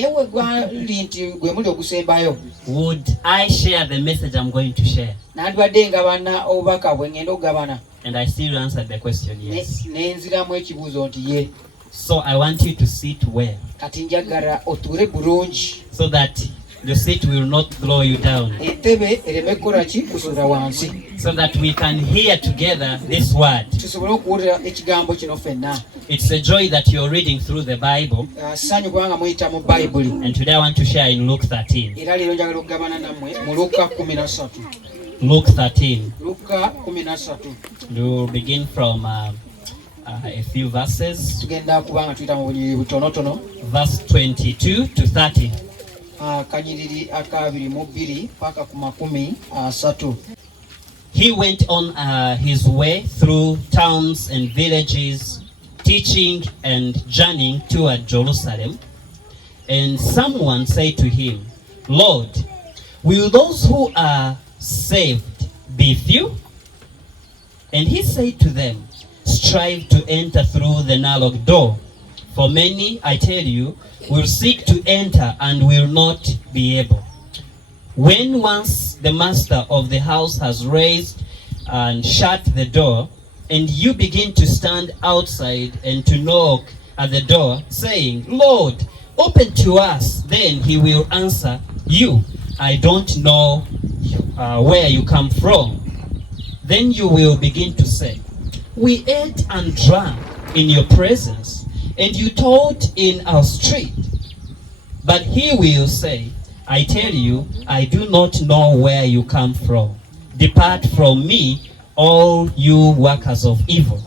newe gwali nti gwe muli ogusembayo. Would I share the message I'm going to share? Nandibadde ngabana obubaka bwe ngenda okugabana. And I still answered the question yes. Nenziramu ekibuuzo nti ye. So I want you to sit well. Kati njagala otuule bulungi. So that the seat will not throw you down. Entebe ereme kukola ki kusula wansi. So that we can hear together this word. Tusobole okuwulira ekigambo kino ffenna. It's a joy that you're reading through the Bible. Ssanyu kubanga muyita mu Bayibuli. And today I want to share in Luke 13. Era leero njagala okugabana nammwe mu Luuka 13. Luke 13. Luuka 13. We'll begin from a few verses. Tugenda kubanga tuyita mu bunyiriri butonotono. Verse 22 to 30. Kanyiriri akabiri mu bbiri paka ku 13. He went on his way through towns and villages, teaching and journeying toward Jerusalem. And someone said to him, Lord, will those who are saved be few? And he said to them, strive to enter through the narrow door. For many, I tell you, will seek to enter and will not be able. When once the master of the house has raised and shut the door, and you begin to stand outside and to knock at the door, saying, Lord, open to us, then he will answer you, I don't know where you come from. Then you will begin to say, we ate and drank in your presence, and you taught in our street. But he will say, I tell you, I do not know where you come from. Depart from me, all you workers of evil.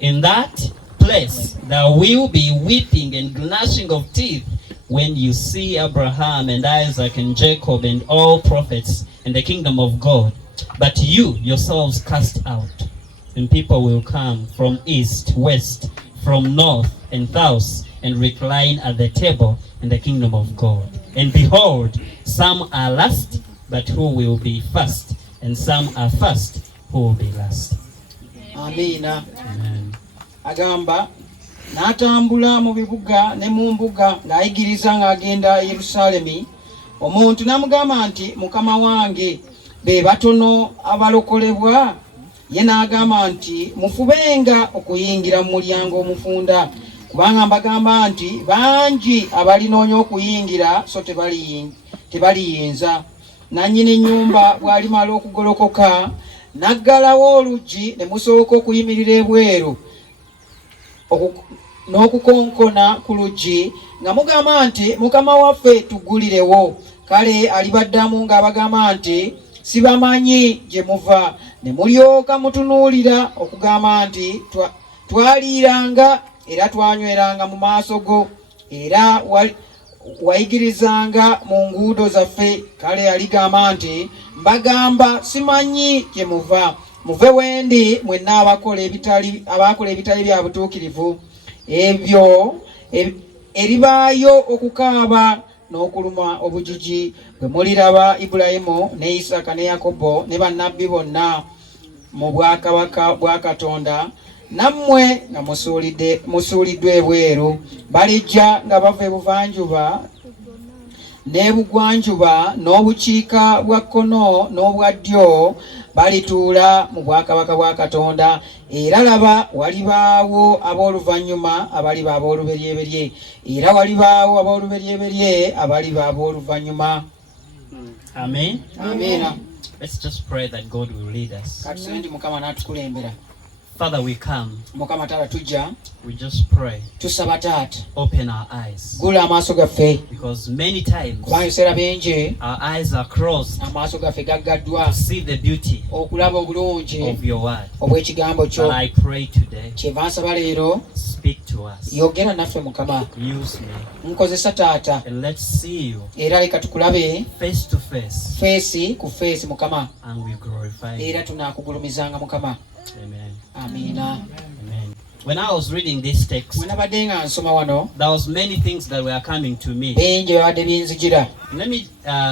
In that place there will be weeping and gnashing of teeth when you see Abraham and Isaac and Jacob and all prophets in the kingdom of God. But you yourselves cast out, and people will come from east, west, from north and south, and recline at the table in the kingdom of God. And behold, some are last, but who will be first? And some are first, who will be last. Amina. Amen. Agamba, n'atambula mu bibuga ne mu mbuga ng'ayigiriza ng'agenda Yerusalemi. Omuntu n'amugamba nti, Mukama wange, be batono abalokolebwa? Ye n'agamba nti, mufubenga okuyingira mu mulyango omufunda, kubanga mbagamba nti bangi abalinoonya okuyingira so tebaliyinza. Nannyini nnyumba bw'alimala okugolokoka, naggalawo oluggi ne musooka okuyimirira ebweru n'okukonkona ku luggi nga mugamba nti, Mukama waffe tuggulirewo. Kale alibaddamu ng'abagamba nti, sibamanyi gye muva. Ne mulyoka mutunuulira okugamba nti, twaliiranga era twanyweranga mu maaso go, era wayigirizanga mu nguudo zaffe. Kale aligamba nti, mbagamba simanyi gye muva. Muve wendi mwenna abakola ebitali bya butuukirivu. Ebyo eribaayo okukaaba n'okuluma obujiji bwe muliraba Ibulayimu ne Isaka ne Yakobo ne bannabbi bonna mu bwakabaka bwa Katonda, nammwe nga musuuliddwa ebweru. Balijja nga bava ebuvanjuba n'ebugwanjuba n'obukiika bwa kkono n'obwa ddyo, balituula mu bwakabaka bwa Katonda. Era laba, walibaawo abooluvannyuma abaliba abooluberyeberye, era walibaawo abooluberyeberye abaliba abooluvannyuma. Amen. Amina. Let's just pray that God will lead us. Katusaba nti Mukama n'atukulembera. Father, we come. Mukama Taata tujja. We just pray. Tusaba Taata, Open our eyes. gula amaaso gaffe. Because many times Kubanga ebiseera bingi our eyes are crossed amaaso gaffe gaggaddwa to see the beauty okulaba obulungi of your word. obw'ekigambo kyo. But I pray today, Kyeva nsaba leero, speak to us. yogera naffe Mukama. Use me. Nkozesa Taata, And let's see you era leka tukulabe face to face. feesi ku feesi Mukama, And we glorify you. era tunaakugulumizanga Mukama. Amen. Amiina. Amen. When I was reading this text, Mwenabadde nga nsoma wano there was many things that were coming to me. bingi bibadde binzijira. Let me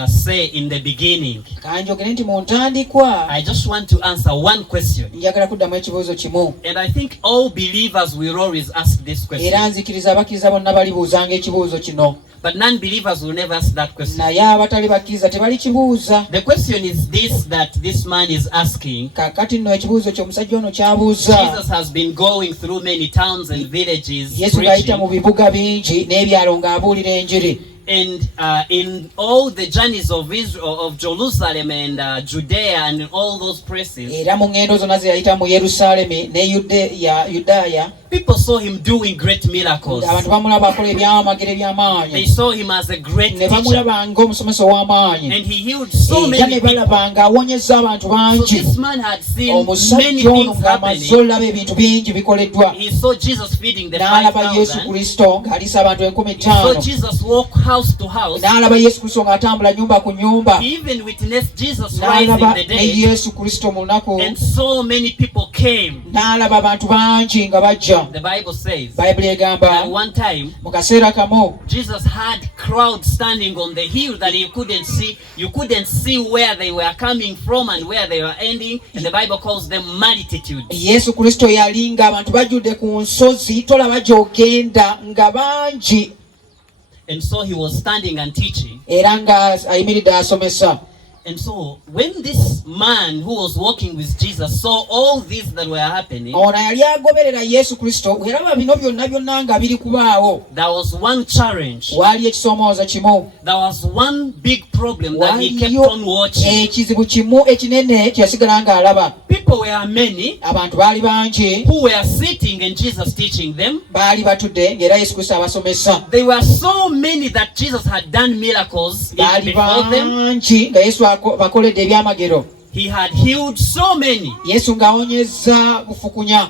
say in the beginning, Kanjogere nti mu ntandikwa I just want to answer one question. njagala kuddamu ekibuuzo kimu. And I think all believers will always ask this question. Era nzikiriza abakkiriza bonna balibuuzanga ekibuuzo kino. But non-believers will never ask that question. Naye abatali bakkiriza tebalikibuuza. The question is this, that this man is asking. Kakati nno ekibuuzo ky'omusajja ono ky'abuuza. Jesus has been going through many towns and villages Yesu ng'ayita mu preaching. bibuga bingi n'ebyalo ng'abuulira enjiri. And in all the journeys of Israel, of Jerusalem and Judea and in all those places, Era mu ngendo zonna ze yayita mu Yerusaalemi ne Yudaaya, people saw him doing great miracles. abantu bamulaba akola ebyamagero They eby'amaanyi. saw him as a great Ne teacher. bamulaba ng'omusomesa ow'amaanyi. And he healed so Era many ne people. balaba ng'awonyezza abantu So bangi. this man had seen many Omusajja ono things ng'amaze happening. olaba ebintu bingi bikoleddwa. He saw Jesus feeding the N'alaba Yesu 5,000. Kristo ng'aliisa abantu 5,000. He saw Jesus walk house to house. N'alaba Yesu Kristo ng'atambula nnyumba ku nnyumba. He even witnessed Jesus rising N'alaba the ne dead. Yesu Kristo mu lunaku. And so many people came. N'alaba abantu bangi nga bajja. The Bible says Bayibuli at egamba one time mu kaseera kamu Jesus had crowds standing on the hill that you couldn't see. You couldn't see where they were coming from and where they were ending. And the Bible calls them multitudes. Yesu Kristo yali ng'abantu bajjudde ku nsozi tolaba gy'ogenda nga bangi And so he was standing and teaching. era nga ayimiridde asomesa. And so when this man who was walking with Jesus saw all this that were happening, Ono yali agoberera Yesu Kristo bw'eraba bino byonna byonna nga biri kubaawo. there was one challenge. Waali ekisoomooza kimu. There was one big problem that he kept Waaliyo on watching. ekizibu kimu ekinene kye yasigala ng'alaba. People were many Abantu baali bangi, who were sitting and Jesus teaching them. baali batudde ng'era Yesu Kristo abasomesa. They were so many that Jesus had done miracles Baali before them. bangi nga Yesu bakoledde ebyamagero. He had healed so many. Yesu ng'awonyezza bufukunya.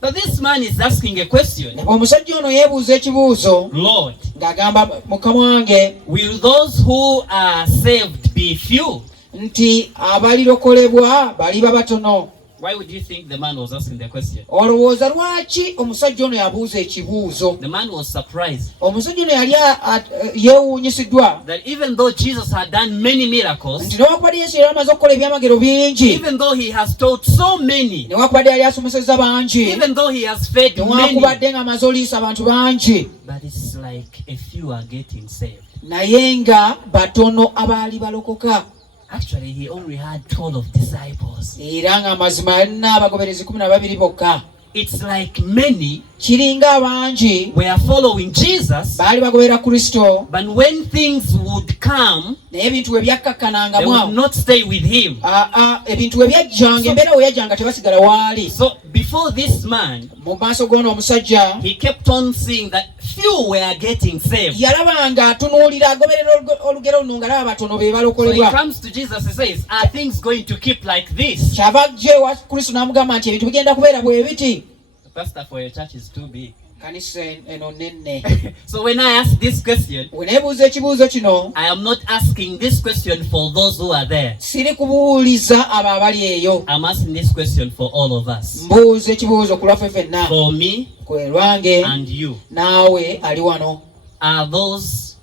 But this man is asking a question. Omusajja ono yeebuuza ekibuuzo Lord, ng'agamba Mukama wange will those who are saved be few? nti abalilokolebwa baliba batono. Why would you think the man was asking the question? Olowooza lwaki omusajja ono yabuuza ekibuuzo? The man was surprised Omusajja ono yali yeewuunyisiddwa that even though Jesus had done many miracles, nti newakubadde Yesu yali amaze okukola ebyamagero bingi, even though he has taught so many, newakubadde yali asomesezza bangi, even though he has fed many, newakubadde ng'amaze oliisa abantu bangi, but it's like a few are getting saved. naye nga batono abaali balokoka. Actually, he only had 12 disciples. Era ng'amazima yalina abagoberezi 12 bokka. It's like many Kiringa abangi were following Jesus, baali bagobera Kristo, but when things would come, naye ebintu bwe byakkakkananga they would mwawo, not stay with him. ebintu bwe byajjanga, embeera we yajjanga tebasigala waali. So before this man, Mu maaso g'ono omusajja he kept on seeing that few were getting saved. yalabanga atunuulira agoberera olugero luno ng'alaba batono be So he balokolebwa. comes to Jesus and says, are things going to keep like this? Kyava ajja ewa Kristo n'amugamba nti ebintu bigenda kubeera bwe biti. The pastor for your church is too big. Kanisa eno nenne. So when I ask this question, Bwe neebuuza ekibuuzo kino, I am not asking this question for those who are there. siri kubuuliza abo abali eyo. I'm asking this question for all of us. Mbuuza ekibuuzo ku lwaffe ffenna. For me Kwe lwange and you. naawe ali wano. Are those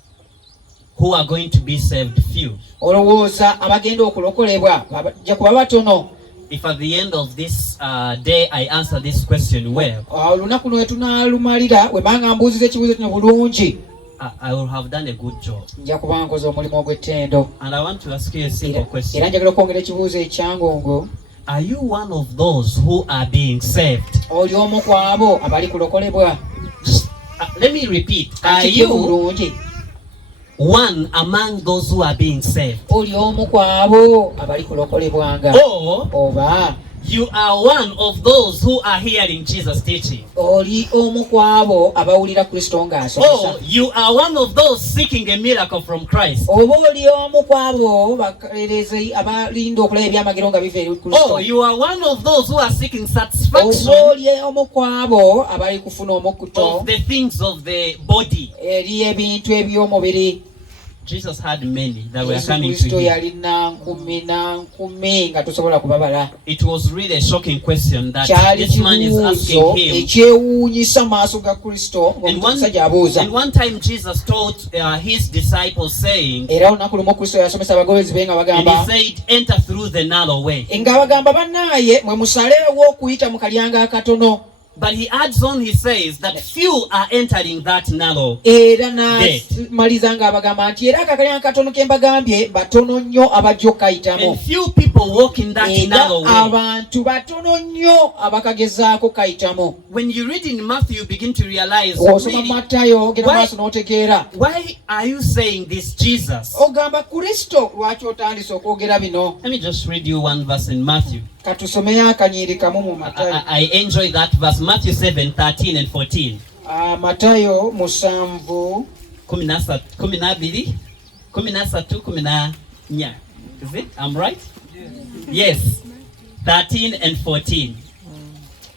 who are going to be saved few? Olowooza abagenda okulokolebwa bajja kuba batono? If at the end of this day I answer this question well, Olunaku lwe tunaalumalira bwe banga mbuuziza ekibuuzo kino bulungi, I will have done a good job. nja kuba nkoze omulimu ogw'ettendo. And I want to ask you a simple Era question. njagala okwongera ekibuuzo ekyangongo. Are you one of those who are being saved? Oli omu ku abo abali kulokolebwa? Let me repeat. Are Kakityo you bulungi. one among those who are being saved? Oli omu ku abo abali kulokolebwanga? Or Oba you are one of those who are hearing Jesus teaching? oli omu ku abo abawulira Kristo ng'asomesa? Or you are one of those seeking a miracle from Christ? Oba oli omu ku abo bakererezi abalinda okulaba ebyamagero nga biva eri Kristo? Or you are one of those who are seeking Oba satisfaction oli omu ku abo abali kufuna omukuto of the things of the body? eri ebintu eby'omubiri? Jesus had many that were Yesu coming to Kristo him. yalina nkumi nga tosobola kubabala. It was really a shocking question that Kyali this man is asking kibuuzo him. ekyewuunyisa maaso ga Kristo And ng'omusajja abuuza. one time Jesus taught his disciples saying, Era olunaku lumu Kristo yasomesa abagobezi be nga and he bagamba said, enter through the narrow way. ng'abagamba bannaaye mwe musaleewo okuyita mu kalyanga akatono. But he adds on, he says that few are entering that narrow. Era n'amaliza ng'abagamba nti era akakalyanga katono ke mbagambye batono nnyo abajja okkayitamu. And few people walk in that narrow way. Abantu batono nnyo abakagezaako kayitamu. When you read in Matthew, you begin to realize, Osoma really, Matayo ogenda maaso n'otegeera. why are you saying this, Jesus? Ogamba Kristo lwaki otandise okwogera bino? Let me just read you one verse in Matthew. Katusomeyo akanyiri kamu mu Matayo. I enjoy that verse, Matthew 7, 13 and 14. Matayo 7. 12, 13, is it? I'm right? Yes. 13 and 14.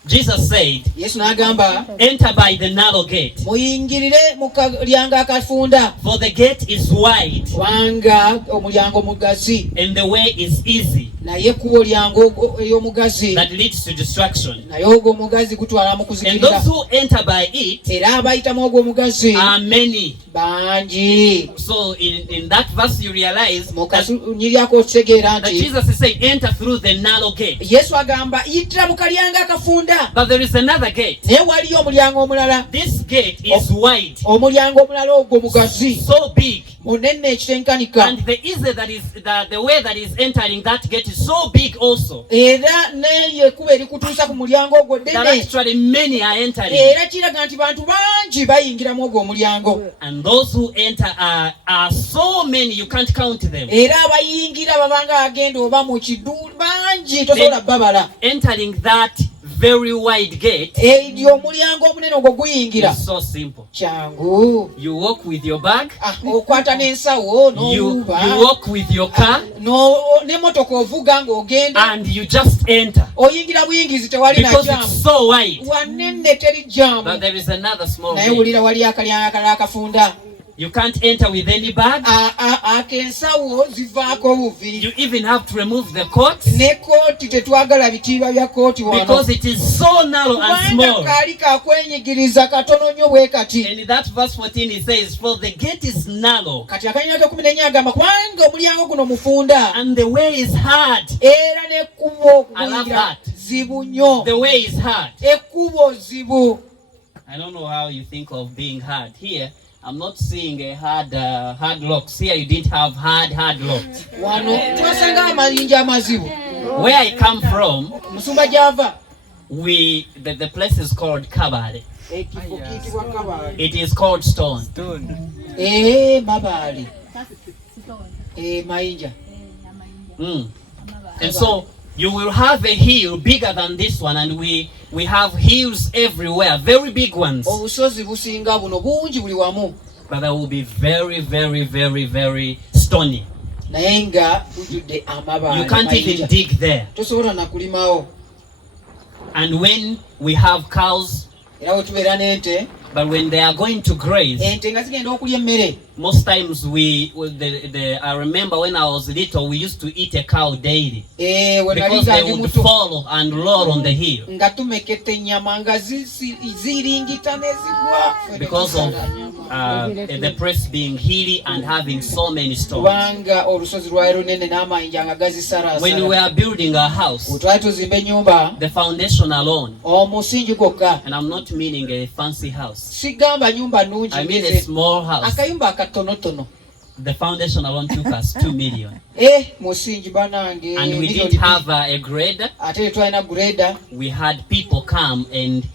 Jesus said, Yesu n'agamba enter by the narrow gate, muyingirire mu kalyanga akafunda for the gate is wide kubanga omulyango mugazi and the way is easy naye ekkubo lyango ey'omugazi that leads to destruction, naye ogwo omugazi gutwala mu and kuzikirira those who enter by it era abayitamu ogwo omugazi are many. bangi. So in that verse you realize Mu that kasunyirako okitegeera nti Jesus is saying enter through the narrow gate, Yesu agamba yitira mu kalyanga akafunda but there is another gate. naye waliyo omulyango omulala. This gate is wide, Omulyango omulala ogwo mugazi so big, munene ekitenkanika and the way that is entering that gate is so big also, era naye ekkuba erikutuusa ku mulyango ogwo that ddene actually many are entering, era kiraga nti bantu bangi bayingiramu ogwo omulyango and those who enter are so many you can't count them. era abayingira babanga agenda oba mu kiduuli bangi tosobola babala. Entering that very wide gate Eyo omulyango omunene ogwo guyingira is so simple. kyangu. You walk with your bag, Okwata n'ensawo you n'oluba walk with your car, n'emmotoka ovuga ng'ogenda and you just enter oyingira buyingizi tewali na because jamu it's so wide. wanene teri jamu. But there is another small naye gate. wulira wali akalyanga akalala akafunda. You can't enter with any bag. Akensawo zivaako buvi You even have to remove the coat ne kooti tetwagala bitiibwa bya kooti wano because it is so narrow and kubanga small. kaali kakwenyigiriza katono nnyo bwe kati. And in that verse 14 it says, for the gate is narrow Kati akanyira ke 14 agamba kubanga omulyango guno mufunda and the way is hard. era n'ekkubo I love okuyingira that. zibu nnyo. The way is hard. Ekkubo zibu. I don't know how you think of being hard. Here, I'm not seeing a hard locks. Here you didn't have hard locks. Wano twasanga amayinja amazibu. Where I come from, Musumba gyava. the place is called Kabale. Ekifo kiyitibwa Kabaale. It is called Stone. Mabaale. Mayinja. And so you will have a hill bigger than this one, and we have hills everywhere, very big ones. Obusozi businga buno bungi buli wamu. But they will be very, very, very, very stony. Naye nga bujjudde amabaale. You can't even dig there. Tosobola na kulimawo. And when we have cows, Era bwe tubeera n'ente, but when they are going to graze, ente nga zigenda okulya emmere. most times I remember when I was little, we used to eat a cow daily because they would fall and roll on the hill nga tumeketa ennyama nga ziringita ne zigwa. because of the place being hilly and having so many stones. Kubanga olusozi lwali lunene n'amayinja nga gazisalaasala. When we were building our house, bwe twali tuzimba ennyumba, the foundation alone, omusingi gwokka, and I'm not meaning a fancy house, sigamba nyumba nnungi, I mean a small house, akayumba akatonotono, the foundation alone took us 2 million. musingi banange. And we didn't have a grader. Ate twalina grader. We had people come and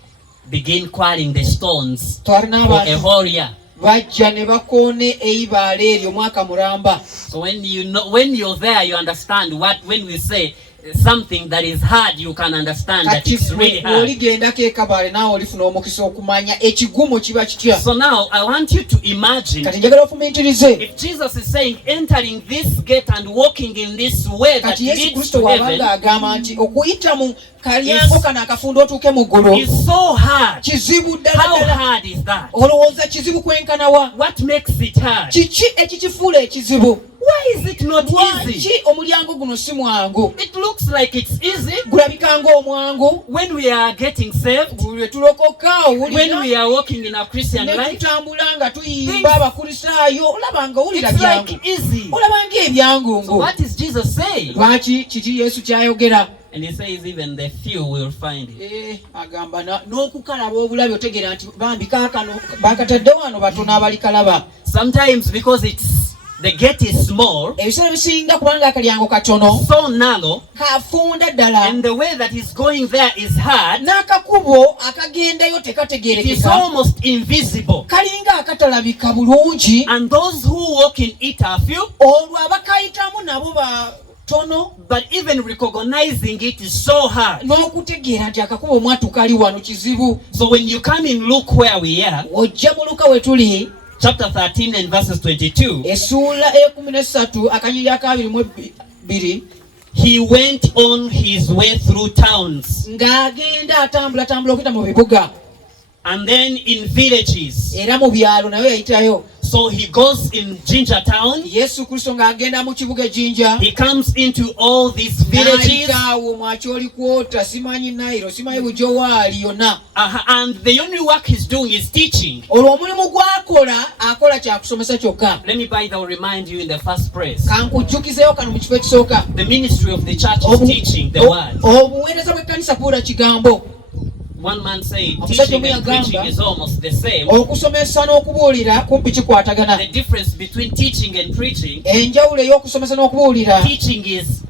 begin quarrying the stones Twalina for a abantu whole year. bajja ne bakoone eibaale eryo mwaka mulamba. So when you're there, you understand when we say something that is hard, you can understand that it's really hard. Oligendako ekabale naawe olifuna omukisa okumanya ekigumu kiba kitya. So now I want you to imagine, kati njagala ofumiitirize, if Jesus is saying entering this gate and walking in this way that kati Yesu leads Kristo to wabanga heaven agamba nti okuyita mu kalyango kano akafundo otuuke mu ggulu is so hard. kizibu ddala How ddala. hard is that? Olowooza kizibu kwenkanawa? What makes it hard? Kiki ekikifuula ekizibu? Why is it not easy? Lwaki omulyango guno si mwangu? It looks like it's easy Gulabika ng'omwangu when we are getting saved, lwe tulokoka when we are walking in our Christian ne life. tutambula nga tuyimba abakulisaayo, olaba nga owulira It's byangu, like easy. olaba ng'ebyangu. So what is Jesus saying? Lwaki kiki Yesu kyayogera? And he says even the few will find it. Agamba n'okukalaba obulabi otegeera nti bambi kaakano bakatadde wano batono abalikalaba. Sometimes because the gate is small, Ebiseera bisinga kubanga akalyango katono, so narrow, kafunda ddala, and the way that he's going there is hard. n'akakubo akagendayo It is tekategeerekeka, almost invisible. kalinga akatalabika bulungi. And those who walk in it are few, Olwo abakayitamu nabo batono, but even recognizing it is so hard. n'okutegeera nti akakubo mwatu kali wano kizibu. So when you come in Luke where we are, Ojja mu Luuka we tuli, chapter 13 and verses 22, essuula 13 akanyiri akabiri mu bbiri, he went on his way through towns ng'agenda atambula okuyita mu bibuga and then in villages. era mu byalo nayo yayitayo. So he goes in Ginger town. Yesu Kristo ng'agenda mu kibuga Jinja, He comes into all these villages. n'ayitaawo mwakyoli kwota, simanyi Nairo, simanyi bujowali yonna. And the only work he's doing is teaching. Olwo omulimu gw'akola, akola kyakusomesa kyokka. Let me by the way remind you in the first place, Kankujjukizeeyo kano mu kifo ekisooka. the ministry of the church is teaching the word. Obuweereza bw'ekkanisa kuwula kigambo. One man said Omusajja teaching omu and preaching yagamba, is almost the same. okusomesa n'okubuulira kumpi kikwatagana. The difference between teaching and preaching, Enjawulo ey'okusomesa n'okubuulira, teaching is,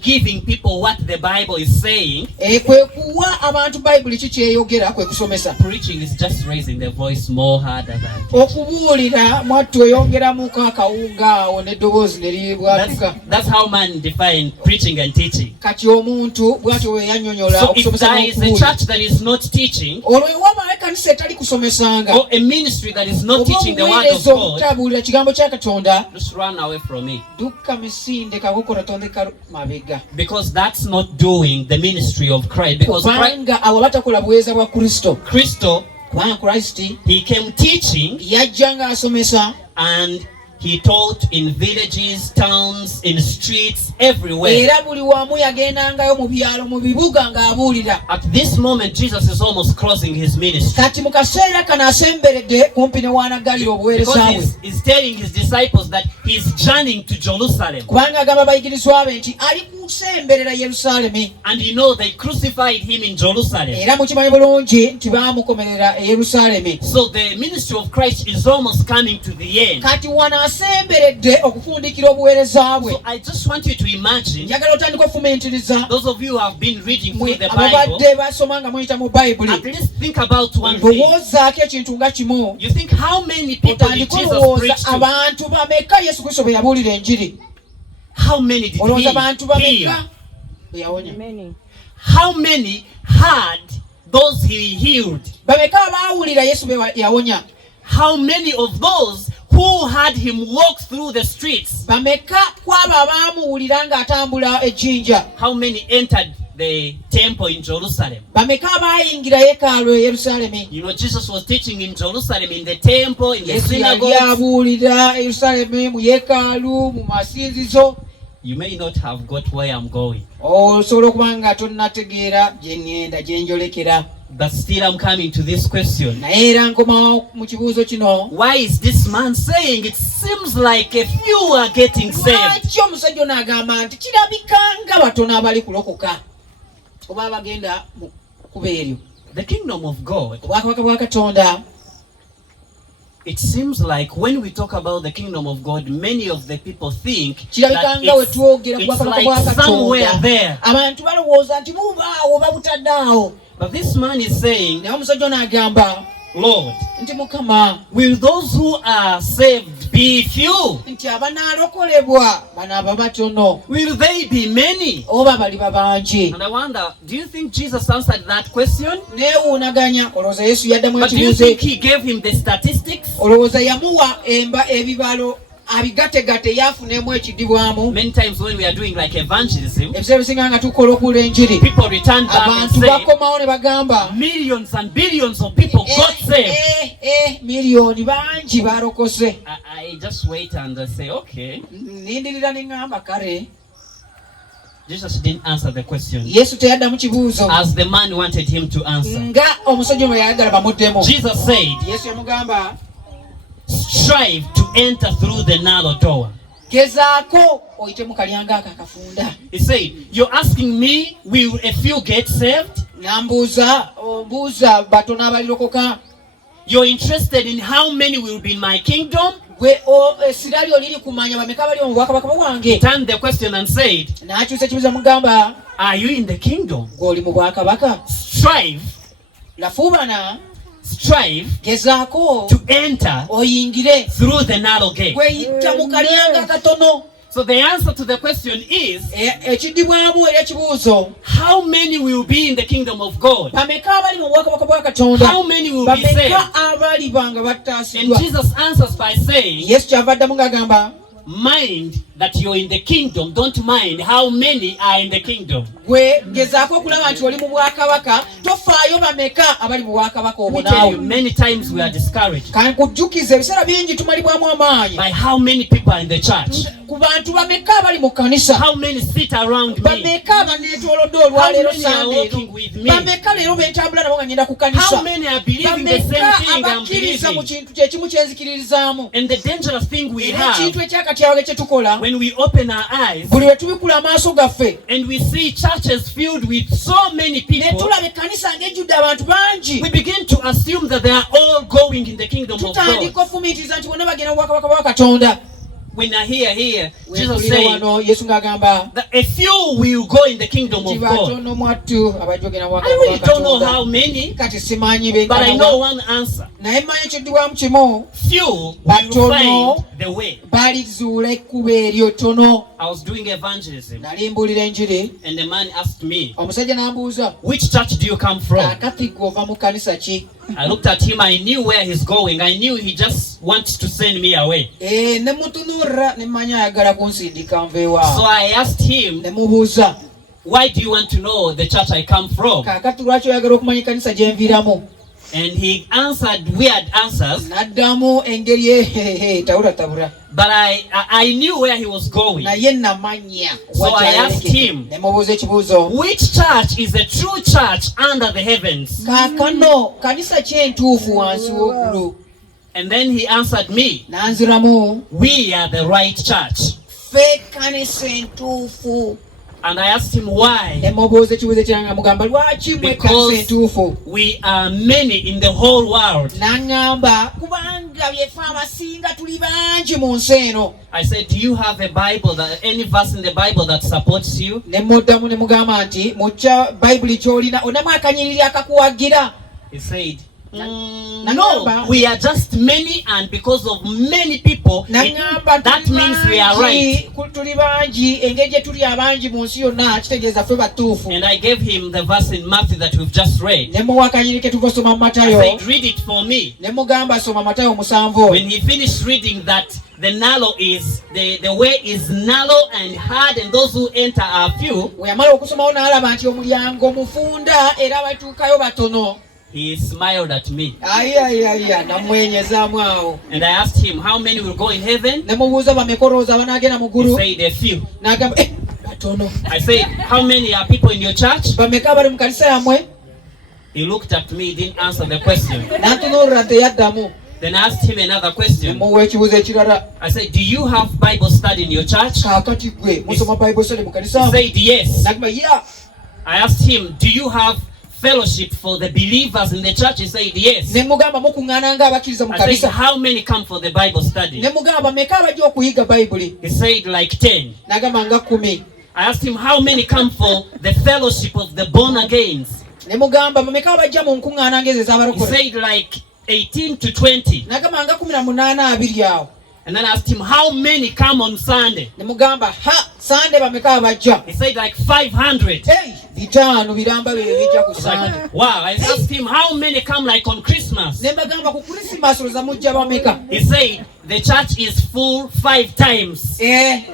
giving people what the Bible is saying. kwe kuwa abantu Bayibuli ki kyeyogera, kwe kusomesa. Preaching is just raising the voice more harder than Okubuulira mwattu oyongeramuko akawunga awo n'eddoboozi ne libwatuka. that's how man define preaching and teaching. Kati omuntu bw'atyo bwe yannyonnyola So if okusomesa there is a n'okubuulira. church that is not teaching, Olwo ewaba ekkanisa etali kusomesanga, or a ministry that is not oba teaching the word of obuweereza God, obutabuulira kigambo kya Katonda, just run away from it. dukka misinde kakokola tondeka mabega. Because that's not doing the ministry of Christ. Because Kubanga abo batakola buweereza bwa Kristo. Kristo, Kubanga Kristo he came teaching yajja ng'asomesa, and he taught in villages, towns, in streets, everywhere. era buli wamu yagendangayo mu byalo mu bibuga ng'abuulira. At this moment, Jesus is almost closing his ministry. Kati mu kaseera kano asemberedde kumpi ne w'anaggalira obuweereza bwe. Because he's telling his disciples that he's journeying to Jerusalem. Kubanga agamba abayigirizwa be nti ali kusemberera Yerusaalemi. And they crucified him in Jerusalem. Era mukimanyi bulungi nti baamukomerera e Yerusaalemi. So the ministry of Christ is almost coming to the end. Kati wano asemberedde okufundikira obuweereza bwe. So I just want you to imagine, Njagala otandika ofumiitiriza, those of you who have been reading through the Bible, ababadde basoma nga muyita mu Bayibuli, at least think about one thing. ndowoozaako ekintu nga kimu. You think how many people did Otandika Jesus olowooza preach to? abantu bameka Yesu Kristo bwe yabuulira enjiri. How many did Olowooza he bantu heal? bameka bwe yawonya. How many had those he healed? Bameka abaawulira Yesu bwe yawonya. How many of those who had him walk through the streets? Bameka kwabo abaamuwulira ng'atambula ejjinja. How many entered the temple in Jerusalem? Bameka abaayingira yeekaalu e Yerusaalemi. Jesus was teaching in Jerusalem, in the temple, in the Yesu yali synagogues. abuulira e Yerusaalemi mu yeekaalu, mu masinzizo. You may not have got where I'm going, Osobola okuba nga tonnategeera gye ŋŋenda gye njolekera. but still I'm coming to this question. Naye era nkomawo mu kibuuzo kino. Why is this man saying it seems like a few are getting saved? Lwaki omusajja ono agamba nti kirabika nga batono abali kulokoka oba abagenda mu kkubo eryo? The kingdom of God, Obwakabaka bwa Katonda, it seems like when we talk about the kingdom of God, many of the people think kirabika that nga we twogera ku it's bwakabaka bwa like somewhere Katonda there. abantu balowooza nti bubaawo babutadde awo. But this man is saying, Naye omusajja ono agamba Lord, nti Mukama, will those who are saved be few? nti abanalokolebwa banaaba batono Will they be many? oba baliba bangi? And I wonder, do you think Jesus answered that question? Neewuunaganya olowooza Yesu yaddamu But do you ekibuuzo think he gave him the statistics? olowooza yamuwa ebibalo abigategate yafunemu ekidibwamu? Many times when we are doing like evangelism, ebiseera bisinga nga tukola okula enjiri people return back and abantu say, bakomawo ne bagamba millions and billions of people got saved. miliyoni bangi balokose. I just wait and say, okay. Nindirira ne ŋŋamba kale Jesus didn't answer the question Yesu teyaddamu kibuuzo as the man wanted him to answer. nga omusajja ono yayagala bamuddemu. Jesus said, Yesu yamugamba strive to enter through the narrow door. gezaako oyite mu kalyanga ako akafunda. He said, you're asking me, will a few get saved? Ombuuza batono abalirokoka. You're interested in how many will be in my kingdom? Gwe essira lyo liri kumanya bameka bali mu bwakabaka bwange. Turned the question and said, N'akyusa ekibuuzo mugamba are you in the kingdom? gw'oli mu bwakabaka. Strive, strive gezaako to enter oyingire through the narrow gate. gweyita mu kalyanga katono. So the answer to the question is, Ekidibwamu eri ekibuuzo how many will be in the kingdom of God? bameka abali mu bwakabaka bwa Katonda? How many will be saved? Bameka abali banga And battaasiddwa? Jesus answers by saying, Yesu kyava addamu ng'agamba mind that you're in the kingdom, don't mind how many are in the kingdom. gwe gezaako okulaba nti oli mu bwakabaka, tofaayo bameka abali mu bwakabaka obwo Let me tell you, naawe. many times we are discouraged Kankujjukiza ebiseera bingi tumalibwamu amaanyi by how many people are in the church, ku bantu bameka abali mu kkanisa, how many sit around me, bameka abaneetoolodde how olwaleero many are sande walking eno, with me, bameka leero bentambula nabo nga ngenda ku how kkanisa, many are believing the same bameka thing I'm abakkiriza mu believing. kintu kyekimu kyenzikiririzaamu. And the dangerous thing we Era have, ekintu ekyakatyawaga kye tukola when we open our eyes buli lwe tubikula amaaso gaffe and we see churches filled with so many ne people, tulaba ekkanisa ng'ejjudde abantu bangi, we begin to assume that they are all going in the kingdom of God. tutandika ofumiitiriza nti bonna bagenda mu bwakabaka bwa Katonda. When I hear here, Jesus Weetulire saying wano Yesu ng'agamba that a few will go in the kingdom nti of God. batono mwattu abajogera mu I bwakabaka really bwa don't know Katonda. how many, Kati simanyi but I know bengana one answer. naye mmanyi ekiddibwamu kimu, Few will Batono. find the way. balizuula ekkubo eryo tono. I was doing evangelism, Nali mbuulira enjiri, and the man asked me, omusajja n'ambuuza which church do you come from? kaakati gwe ova mu kkanisa ki? I looked at him, I knew where he's going. I knew he just wants to send me away. Ne mutunuulira ne mmanya ayagala kunsindika nveewa. So I asked him, Ne mubuuza why do you want to know the church I come from? kaakati lwaki oyagala okumanya ekkanisa gye nviiramu? And he answered weird answers, N'addamu engeri tabula. but I knew where he was going. Naye namanya So I asked him, ne mubuuza ekibuuzo. which church is a true church under the heavens? Kaakano kanisa ki entuufu wansi w'eggulu? And then he answered me, N'anziramu, we are the right church. ffe kanisa entuufu. And I asked him why. Ne mubuuza ekibuuzo ekirala nga mugamba lwaki mwe kanisa Because entuufu? we are many in the whole world. N'aŋŋamba kubanga byefe abasinga tuli bangi mu nsi eno. I said, do you have a Bible, any verse in the Bible that supports you? Ne muddamu ne mugamba nti mu kya bayibuli ky'olina onamu akanyiriri akakuwagira? He said, Nangamba, no, we are just many, and because of many people, Nangamba that means we are right. Tuli bangi, engeri gye tuli abangi mu nsi yonna kitegeeza ffe batuufu. And I gave him the verse in Matthew that we've just read. Ne muwa akanyiriri ke tuva osoma mu I Matayo. said, read it for me. Ne mugamba soma Matayo 7. When he finished reading that, the narrow is the way is narrow and hard, and those who enter are few. We yamala okusomawo n'alaba nti omulyango mufunda era abatuukayo batono. He smiled at me. Namwenyezaamu awo. And I asked him, how many will go in heaven? Ne mubuuza bameka olowooza abanaagenda mu He ggulu? said, a few. N'agamba batono. I said, how many are people in your church? Bameka abali mu kanisa yammwe? He looked at me, didn't answer the question. N'antunuulira teyaddamu. Then I asked him another Ne question. muwa ekibuuzo ekirala. I said, do you have Bible study in your church? Kaakati gwe musoma Bible study mu kanisa? He said, yes. N'agamba yeah. I asked him, do you have fellowship for the believers in the church? He said, yes. Ne mugamba mukuŋŋaana ng'abakkiriza mu I said, kanisa? how many come for the Bible study? Ne mugamba bameka abajja okuyiga Bayibuli? He said, like 10. N'agamba nga 10. I asked him, how many come for the fellowship of the born agains? Ne mugamba bameka abajja mu nkuŋŋaana ng'ezo He ez'abalokole? said, like 18 to 20. N'agamba nga 18 20 awo. And then I asked him, how many come on Sunday? Ne mugamba, ha, Sunday bameka abajja? He said like 500. Hey, bitano biramba bijja ku Sunday. Wow, I asked him, how many come like on Christmas? Ne bagamba ku Christmas oza mujja bameka? He said, the church is full 5 times.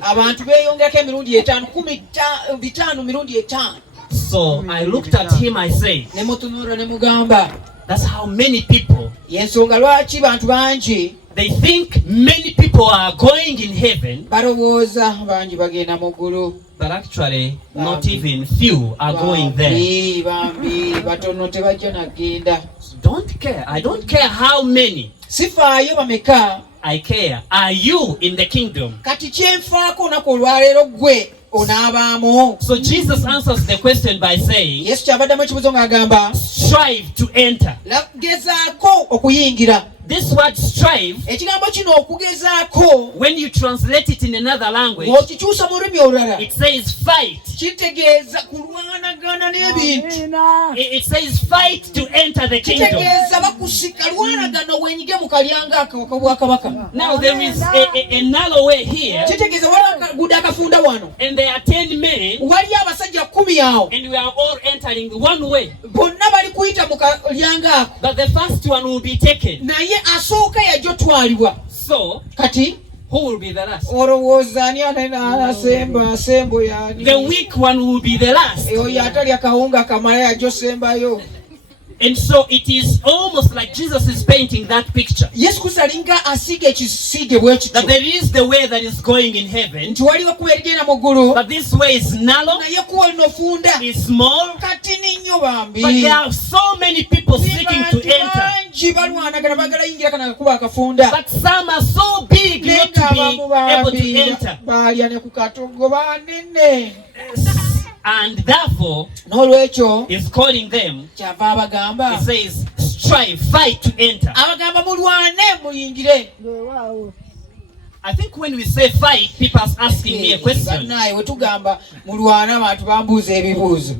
Abantu beyongeko emirundi 5, bitano mirundi 5. So I looked at him, I said, Ne mutunura ne mugamba, that's how many people. Yensonga lwaki bantu bangi They think many people are going in heaven, balowooza bangi bagenda mu ggulu, but actually not even few are going there. Bambi batono tebajja nagenda. Don't care. I don't care how many. Sifaayo bameka. I care. Are you in the kingdom? Kati kyenfaako olunaku olwaleero gwe onaabaamu. So Jesus answers the question by saying, Yesu kyabaddamu ekibuzo ng'agamba, strive to enter. gezaako okuyingira. This word strive, Ekigambo kino okugezaako, when you translate it in another language, okikyusa mu lulimi olulala, it says fight. kitegeeza kulwanagana n'ebintu. It says fight to enter the kingdom. Kitegeeza bakusika lwanagana wenyige mu kalyanga ako akabwakabaka. Now there is a narrow way here, Kitegeeza waliwo akafunda wano. and there are 10 men, Waliyo abasajja 10 awo. and we are all entering one way. Bonna bali kuyita mu kalyanga ako. But the first one will be taken. Naye asooka yajja twalibwa. So Kati who will be the last? olowooza ani asembo yani? The weak one will be the last. Oyo atalya kawunga kamala yajja osembayo. And so it is almost like Jesus is painting that picture, Yesu Kristo alinga asiiga ekisiige bwe that kityo. there is the way that is going in heaven, Nti waliwo kuba erigenda mu ggulu, but this way is narrow, naye kuba lino funda is small, kati nnyo bambi. but there are so many people seeking to enter. Banji balwanagana bagala yingira kana kakuba akafunda. But some are so big not to be able to enter. Balya ne ku katogo banene. And therefore, N'olwekyo is calling them, kyava abagamba, it says, strive, fight to enter. abagamba mulwane muyingire. I think when we say fight, people are asking me a question. Bannaye we tugamba mulwane abantu bambuuza ebibuuzo.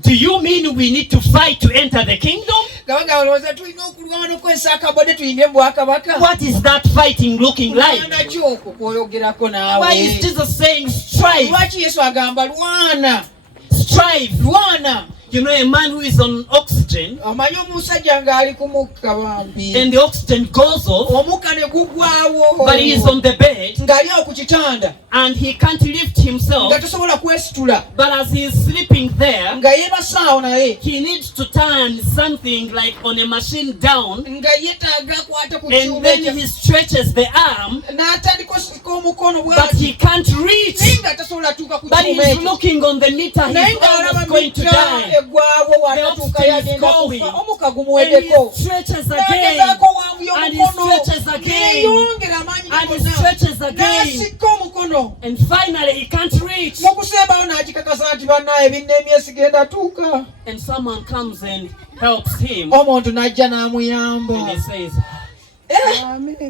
Do you mean we need to fight to enter the kingdom? Gabanga olowooza tulina okulwana okwesa akabode tuyingire mu bwakabaka. What is that fighting looking like? Nakyo okwo kwoyogerako naawe. Why is Jesus saying strive? Lwaki Yesu agamba lwana? Strive. Lwana. You know, a man who is on oxygen, Omanyi omusajja ng'ali ku mukka bambi. and the oxygen goes off, Omukka ne gugwawo. but he is on the bed, Ng'ali awo ku kitanda. and he can't lift himself. Nga tosobola kwesitula. But as he is sleeping there, Nga yeebase awo naye. he needs to turn something like on a machine down, Nga yeetaaga akwate ku and kyuma then ekyo. he stretches the arm, N'atandika osika omukono but bw'ati. he can't reach. Naye nga tasobola tuuka ku But he kyuma is ekyo. looking on the meter, Naye he's ng'alaba almost going to mita die. egwawo w'atatuuka yagenda kufa. Omukka gumuweddeko. And he stretches again, N'agezaako wambuya and he omukono. stretches again, Neeyongera amaanyi and he gonna. stretches again, N'asika omukono. and finally he can't reach. Mu kusembayo n'akikakasa nti bannaye binneemye sigenda tuuka. And someone comes and helps him, Omuntu n'ajja and he n'amuyamba. says,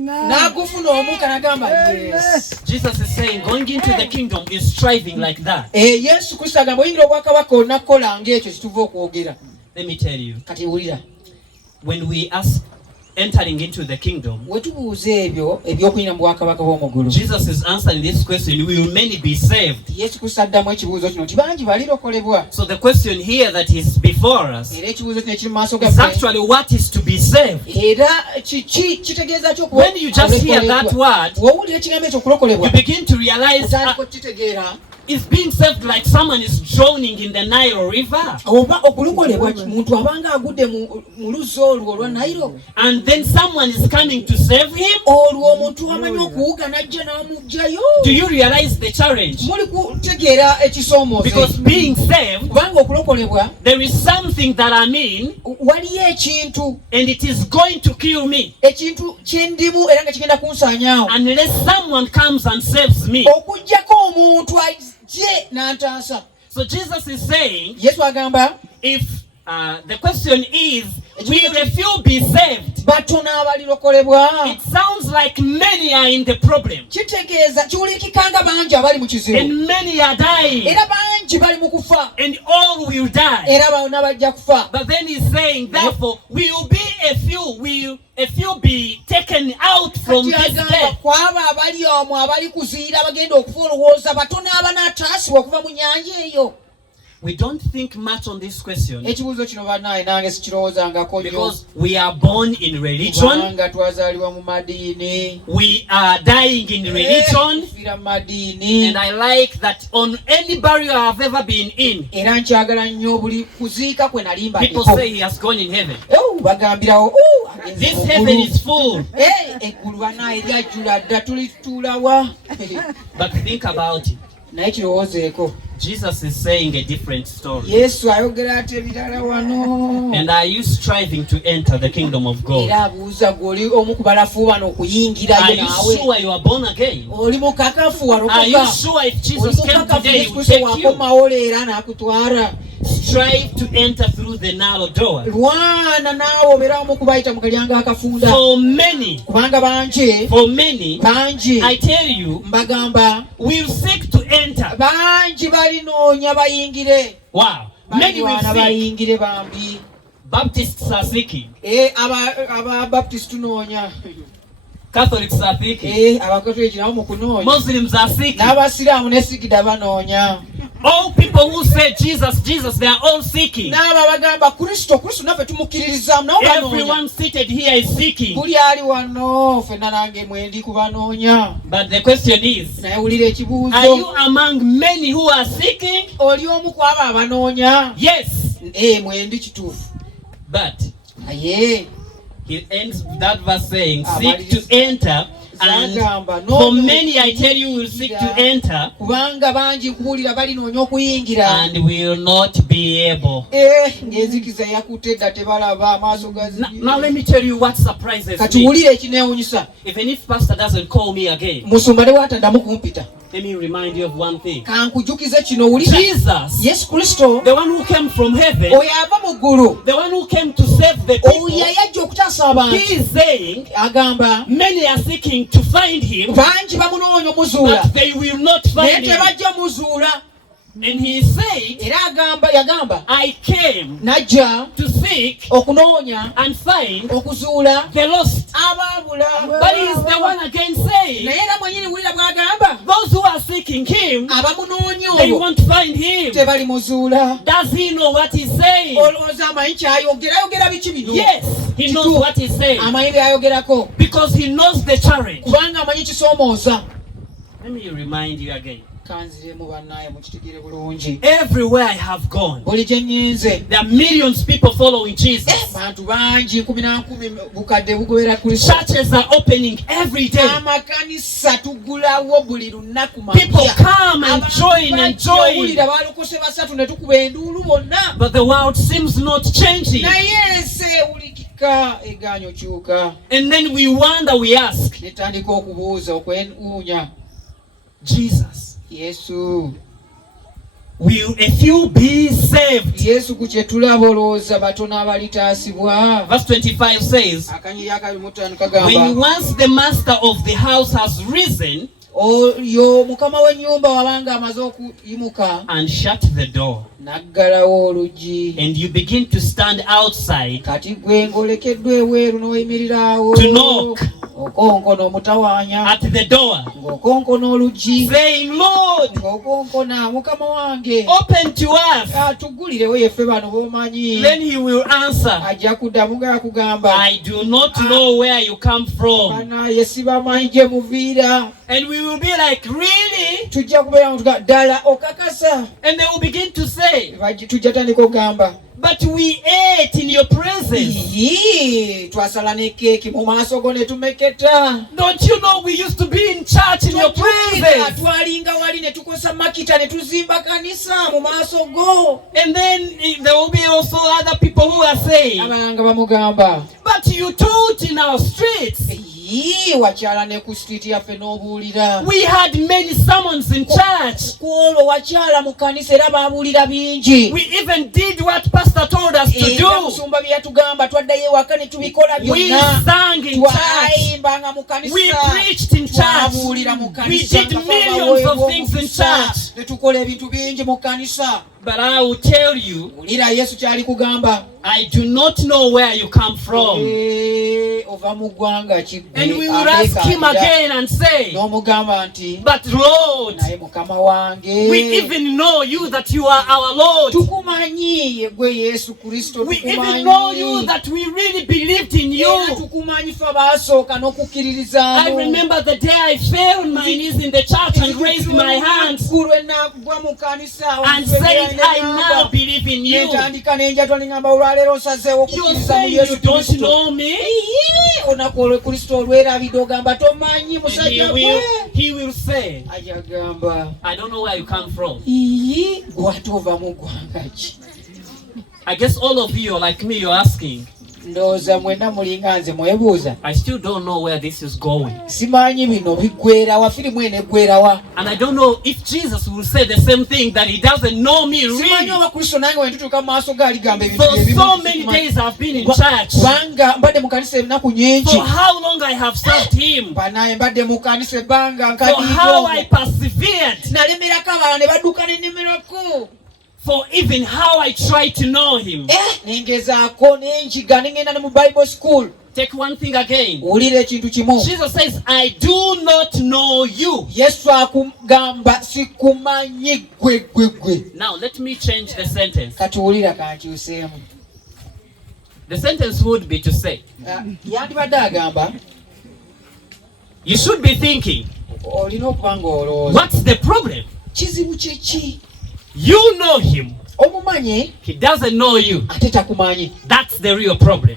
N'agufuna omukka n'agamba yes. Jesus is saying going into the kingdom is striving like that. Yesu Kristo agamba oyingira obwakabaka onakola ng'ekyo kituva okwogera. Let me tell you, Kati wulira. when we ask entering into the kingdom, We tubuuza ebyo eby'okuyina mu bwakabaka bw'omu ggulu. Jesus is answering this question, will many be saved? Yesu Kristo addamu ekibuuzo kino nti bangi balirokolebwa. So the question here that is before us Era ekibuuzo kino ekiri mu maaso is gaffe. actually what is to be saved. Era kiki kitegeeza ki okuba When you just hear that word, wowulira ekigambo ekyo okulokolebwa you begin to realize otandika okitegeera is being saved like someone is drowning in the Nile River. oba okulokolebwa muntu abanga agudde mu luzzi olwo olwa Nayiro. And then someone is coming to save him. Olwo omuntu amanyi okuwuga n'ajja n'amugjayo. Do you realize the challenge? Muli kutegeera ekisoomoozo. Because being saved, kubanga okulokolebwa there is something that I mean, waliyo ekintu and it is going to kill me ekintu kyendimu era nga kigenda kunsaanyaawo unless someone comes and saves me. okuggyako omuntu ajje n'antaasa. So Jesus is saying, Yesu agamba if the question is, will a few be saved? batono abalilokolebwa. It sounds like many are in the problem. Kitegeeza kiwulikikanga bangi abali mu kizibu. And many are dying. Era bangi bali mu kufa. And all will die. Era bonna bajja kufa. But then he's saying, therefore, will be a few be taken out from this death. Kwaba abali omwo abali kuziira bagenda okufa olowooza batono abanaataasibwa okuva mu nnyanja eyo. We don't think much on this question Ekibuuzo kino bannaye nange sikirowoozangako nnyo. because we are born in religion. Kubanga twazaalibwa mu madiini. We are dying in religion. Tufiira mu madiini. And I like that on any burial I've ever been in, Era nkyagala nnyo buli kuziika kwe nali people mbaddeko. say he has gone in heaven. Bagambirawo agenze This mu heaven ggulu. is full. Eggulu bannaye lyajjula dda tulituulawa. But think about it. Naye kirowoozeeko. Jesus is saying a different story. Yesu ayogera ate ebirala wano. And are you striving to enter the kingdom of God? Era abuuza gw'oli omu ku balafu bano Are okuyingirayo you naawe. sure you are born again? Oli mukakafu Are you walokoka. sure if Oli Jesus came mukakafu today, he Yesu would Kristo take you? wakomawo leero n'akutwala. Strive to enter through the narrow door. Lwana naawe obeera omu ku bayita mu kalyango akafunda. For many, Kubanga bangi I tell you, mbagamba will seek to enter. bangi balinoonya bayingire. Wow. Many will Balwana seek. bayingire bambi. Baptists are seeking. Ababaptist tunoonya. Catholics are seeking. Abakatoliki nabo mu kunoonya. Muslims are seeking. N'abasiraamu ne Sigida banoonya. All people who say Jesus, Jesus, they are all seeking. N'abo abagamba Kristo naffe tumukkiririzaamu nabo banoonya. Everyone seated here is seeking. Buli ali wano ffenna nange mwendi kubanoonya. But the question is, Naye wulira ekibuuzo. are you among many who are seeking? Oli omu ku abo abanoonya? Yes. Mwendi kituufu. But Aye. he ends that verse saying, seek to enter, and for many I tell you will seek to enter, Kubanga bangi nkubuulira balinoonya okuyingira. and will not be able. Ng'enzikiza yakutte dda tebalaba amaaso Now let me tell you what surprises kati me. wulira ekineewunyisa. Even if pastor doesn't call me again, Musumba ne bw'atandamu kumpita. let me remind you of one thing. Kankujukize kino wulira. Jesus, Yesu Kristo the one who came from heaven, oyo ava mu ggulu. the one who came to save the Oyo people, yajja okutaasa abantu. he is saying Agamba many are seeking to find him, bangi bamunoonya omuzuula. but they will not Naye find him. tebajja muzuula. And he said, Era yagamba I came najja to seek okunoonya and find okuzuula the lost. abaabula. But he is the one again saying, Naye era mwenyini wulira bw'agamba those who are seeking him, abamunoonya they olwo won't find him. tebali muzuula. Does he know what he's saying? Olowooza amanyi kyayogera biki bino? Yes, he knows what he's saying. Amanyi byayogerako Because he knows the challenge. kubanga amanyi kisoomooza. Let me remind you again. Kanziremu bannaye mukitegere bulungi. Everywhere I have gone, Buli gye nnyinze there are millions of people following Jesus. bantu bangi 10,000 bukadde bugobera Kristo. Churches are opening every day. Amakanisa tugulawo buli lunaku People mapya. come and join and join. Owulira balokose basatu ne tukuba enduulu bonna. But the world seems not changing. Naye ensi ewulikika egaanye okyuka. And then we wonder, we ask, Netandika okubuuza okwewuunya. Jesus, Yesu. will a few be saved? Yesu ku kye tulaba olowooza batono abalitaasibwa. Verse 25 says, Akanyiri akabimutano when kagamba once the master of the house has risen oyo mukama w'ennyumba wabanga amaze okuyimuka and shut the door, n'aggalawo oluggi. and you begin to stand outside Kati gwe ng'olekeddwa eweeru n'oyimirira awo to knock okonkona omutawaanya at the door, ng'okonkona oluggi saying, Lord, ng'okonkona mukama wange open to us, atuggulirewo yeffe bano b'omanyi. then he will answer, Ajja kuddamu ng'akugamba I do not know where you come from. banaye sibamanyi gye muviira. And we will be like, really? Tujja kubeera nga tuga ddala okakasa. And they will begin to say, Tujja tandika okugamba but we ate in your presence. Twasala ne keeki mu maaso go ne tumeketa. Don't you know we used to be in church in your presence? Twalinga wali ne tukosa makita ne tuzimba kanisa mu maaso go. And then there will be also other people who are saying, Abalanga bamugamba but you taught in our streets. wakyala ne ku street yaffe n'obuulira. We had many sermons in church. Kwolwo wakyala mu kkanisa era baabuulira bingi. We even did what pastor told us to do. Musumba bye yatugamba twaddayo ewaka ne tubikola byonna. We sang in church. Twayimbanga mu kkanisa. We preached in church. We did millions of things in church. Ne tukola ebintu bingi mu kkanisa. But I will tell you, wulira Yesu kyali kugamba. I do not know where you come from. Ova mu ggwanga ki? And we will ask him again and say, n'omugamba nti, but Lord, naye Mukama wange, we even know you that you are our Lord. Tukumanyi yegwe Yesu Kristo. We even know you that we really believed in you. Tukumanyi fe abasooka n'okukkiririzaamu. I remember the day I fell on my knees in the church and raised my hands and said, I now believe in you. You say you don't know me. And he will say, I don't know where you come from. I guess all of you are like me, you're asking, I still don't know where this is going. And I don't know if Jesus will say the same thing, that he doesn't know me really. For so many days I've been in church. For how long I have served him. For how I persevered. For even how I try to know him. Take one thing again. Jesus says, I do not know you. Now let me change the sentence. The sentence would be to say, you should be thinking, what's the problem? You know him. He doesn't know you. That's the real problem.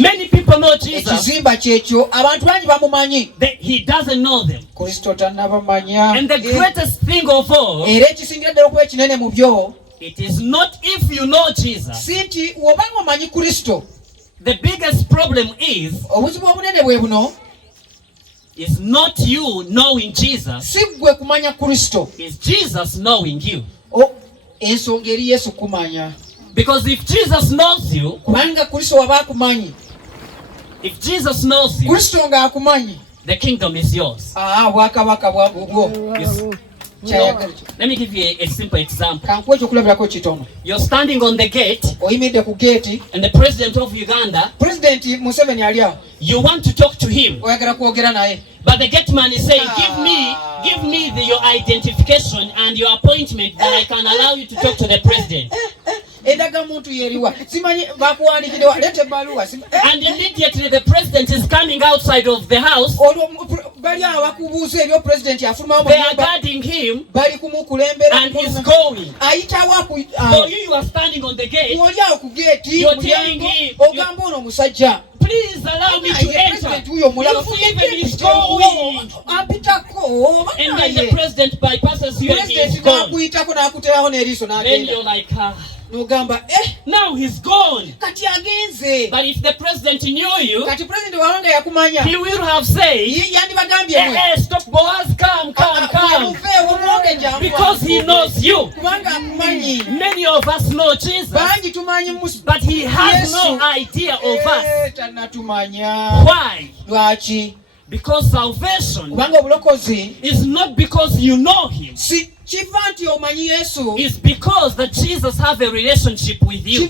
Many people know Jesus. He doesn't know them. And the greatest thing of all, it is not if you know Jesus. The biggest problem is not you knowing Jesus. It's Jesus knowing you. Because if Jesus knows you, if Jesus knows you, the kingdom is yours. Let me give you a simple example. You're standing on the gate, and the president of Uganda, you want to talk to him, but the gate man is saying, give me your identification and your appointment, that I can allow you to talk to the president. And immediately the president is coming outside of the house. They are guarding him, and he's going. So you are standing on the gate. You're telling him, please allow me to enter. You even is going. And then the president bypasses you and he is gone. Then you're like, now he's gone. But if the president knew you, he will have said, hey, stop, Boaz, come. Because he knows you. Many of us know Jesus, but he has no idea of us. Why? Because salvation is not because you know him. It's because that Jesus have a relationship with you.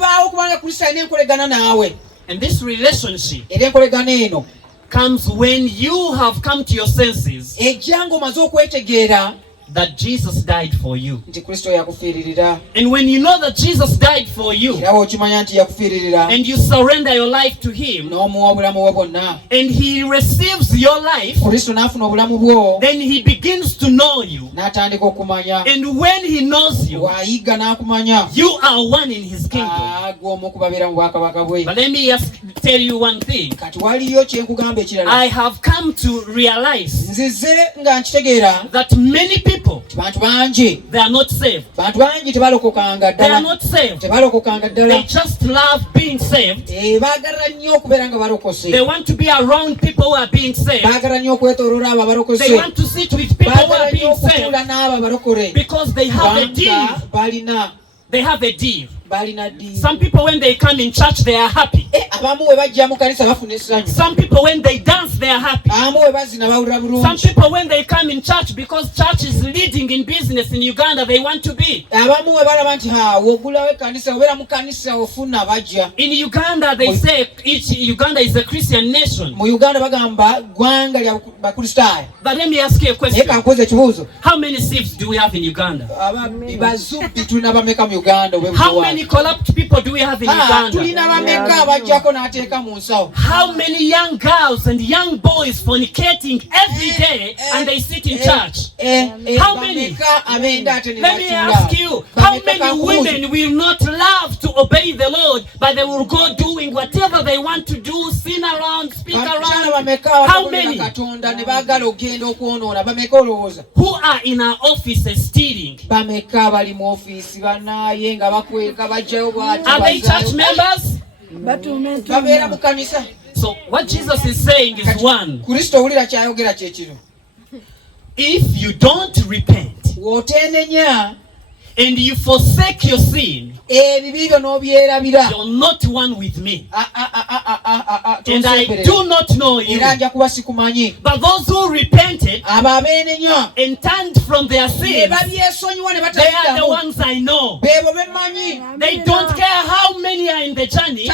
And this relationship comes when you have come to your senses that Jesus died for you. And when you know that Jesus died for you, and you surrender your life to him, and he receives your life, then he begins to know you. And when he knows you, you are one in his kingdom. But let me just tell you one thing. I have come to realize that many people people. Bantu banji. They are not saved. Bantu banji tebalokokanga They are ddala. not saved. Tebalokokanga They ddala. just love being saved. Baagala nnyo okubeera nga balokose. They want to be around people who are being saved. Baagala nnyo okwetooloola abo abalokose. They want to sit with people who are being saved. Baagala nnyo okutuula n'abo abalokole. Because they have a deal. Balina. They have a deal. Balina deal. Some people when they come in church they are happy. Abamu we bajja mu kanisa bafuna essanyu. Some people when they dance they are happy. Abamu we bazina bawulira bulungi. Some people when they come in church because church is leading in business in Uganda they want to be. Abamu we balaba nti wogulawo kanisa obeera mu kanisa ofuna bajja. In Uganda they say Uganda is a Christian nation. Mu Uganda bagamba gwanga lya bakristaayo. But let me ask you a question. Naye kankubuuza ekibuuzo. How many thieves do we have in Uganda? Bazubbi tulina bameka mu Uganda. How many corrupt people do we have in Uganda? Tulina bameka abajjako n'ateeka mu nsawo. How many young girls and young boys fornicating every day and they sit in church? How many? Let me ask you, how many women will not love to obey the Lord, but they will go doing whatever they want to do, sin around, speak around? How many? Who are in our offices stealing? Are they church members? So what Jesus is saying is one. If you don't repent and you forsake your sin, you're not one with me. And I do not know you. But those who repented and turned from their sins, they are the ones I know. They don't care how many are in the journey.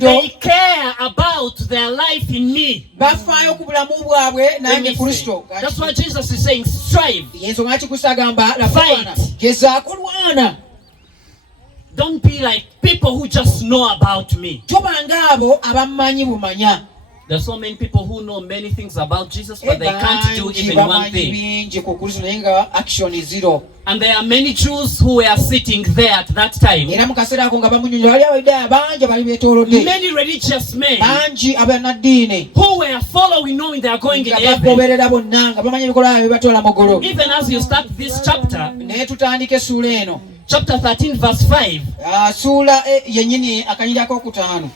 They care about their life in me. That's what Jesus is saying. Strive. Fight. Don't be like people who just know about me. There's so many people who know many things about Jesus, but they can't do even one thing. And there are many Jews who were sitting there at that time. Many religious men who were following, knowing they are going in heaven. Even as you start this chapter, chapter 13 verse 5,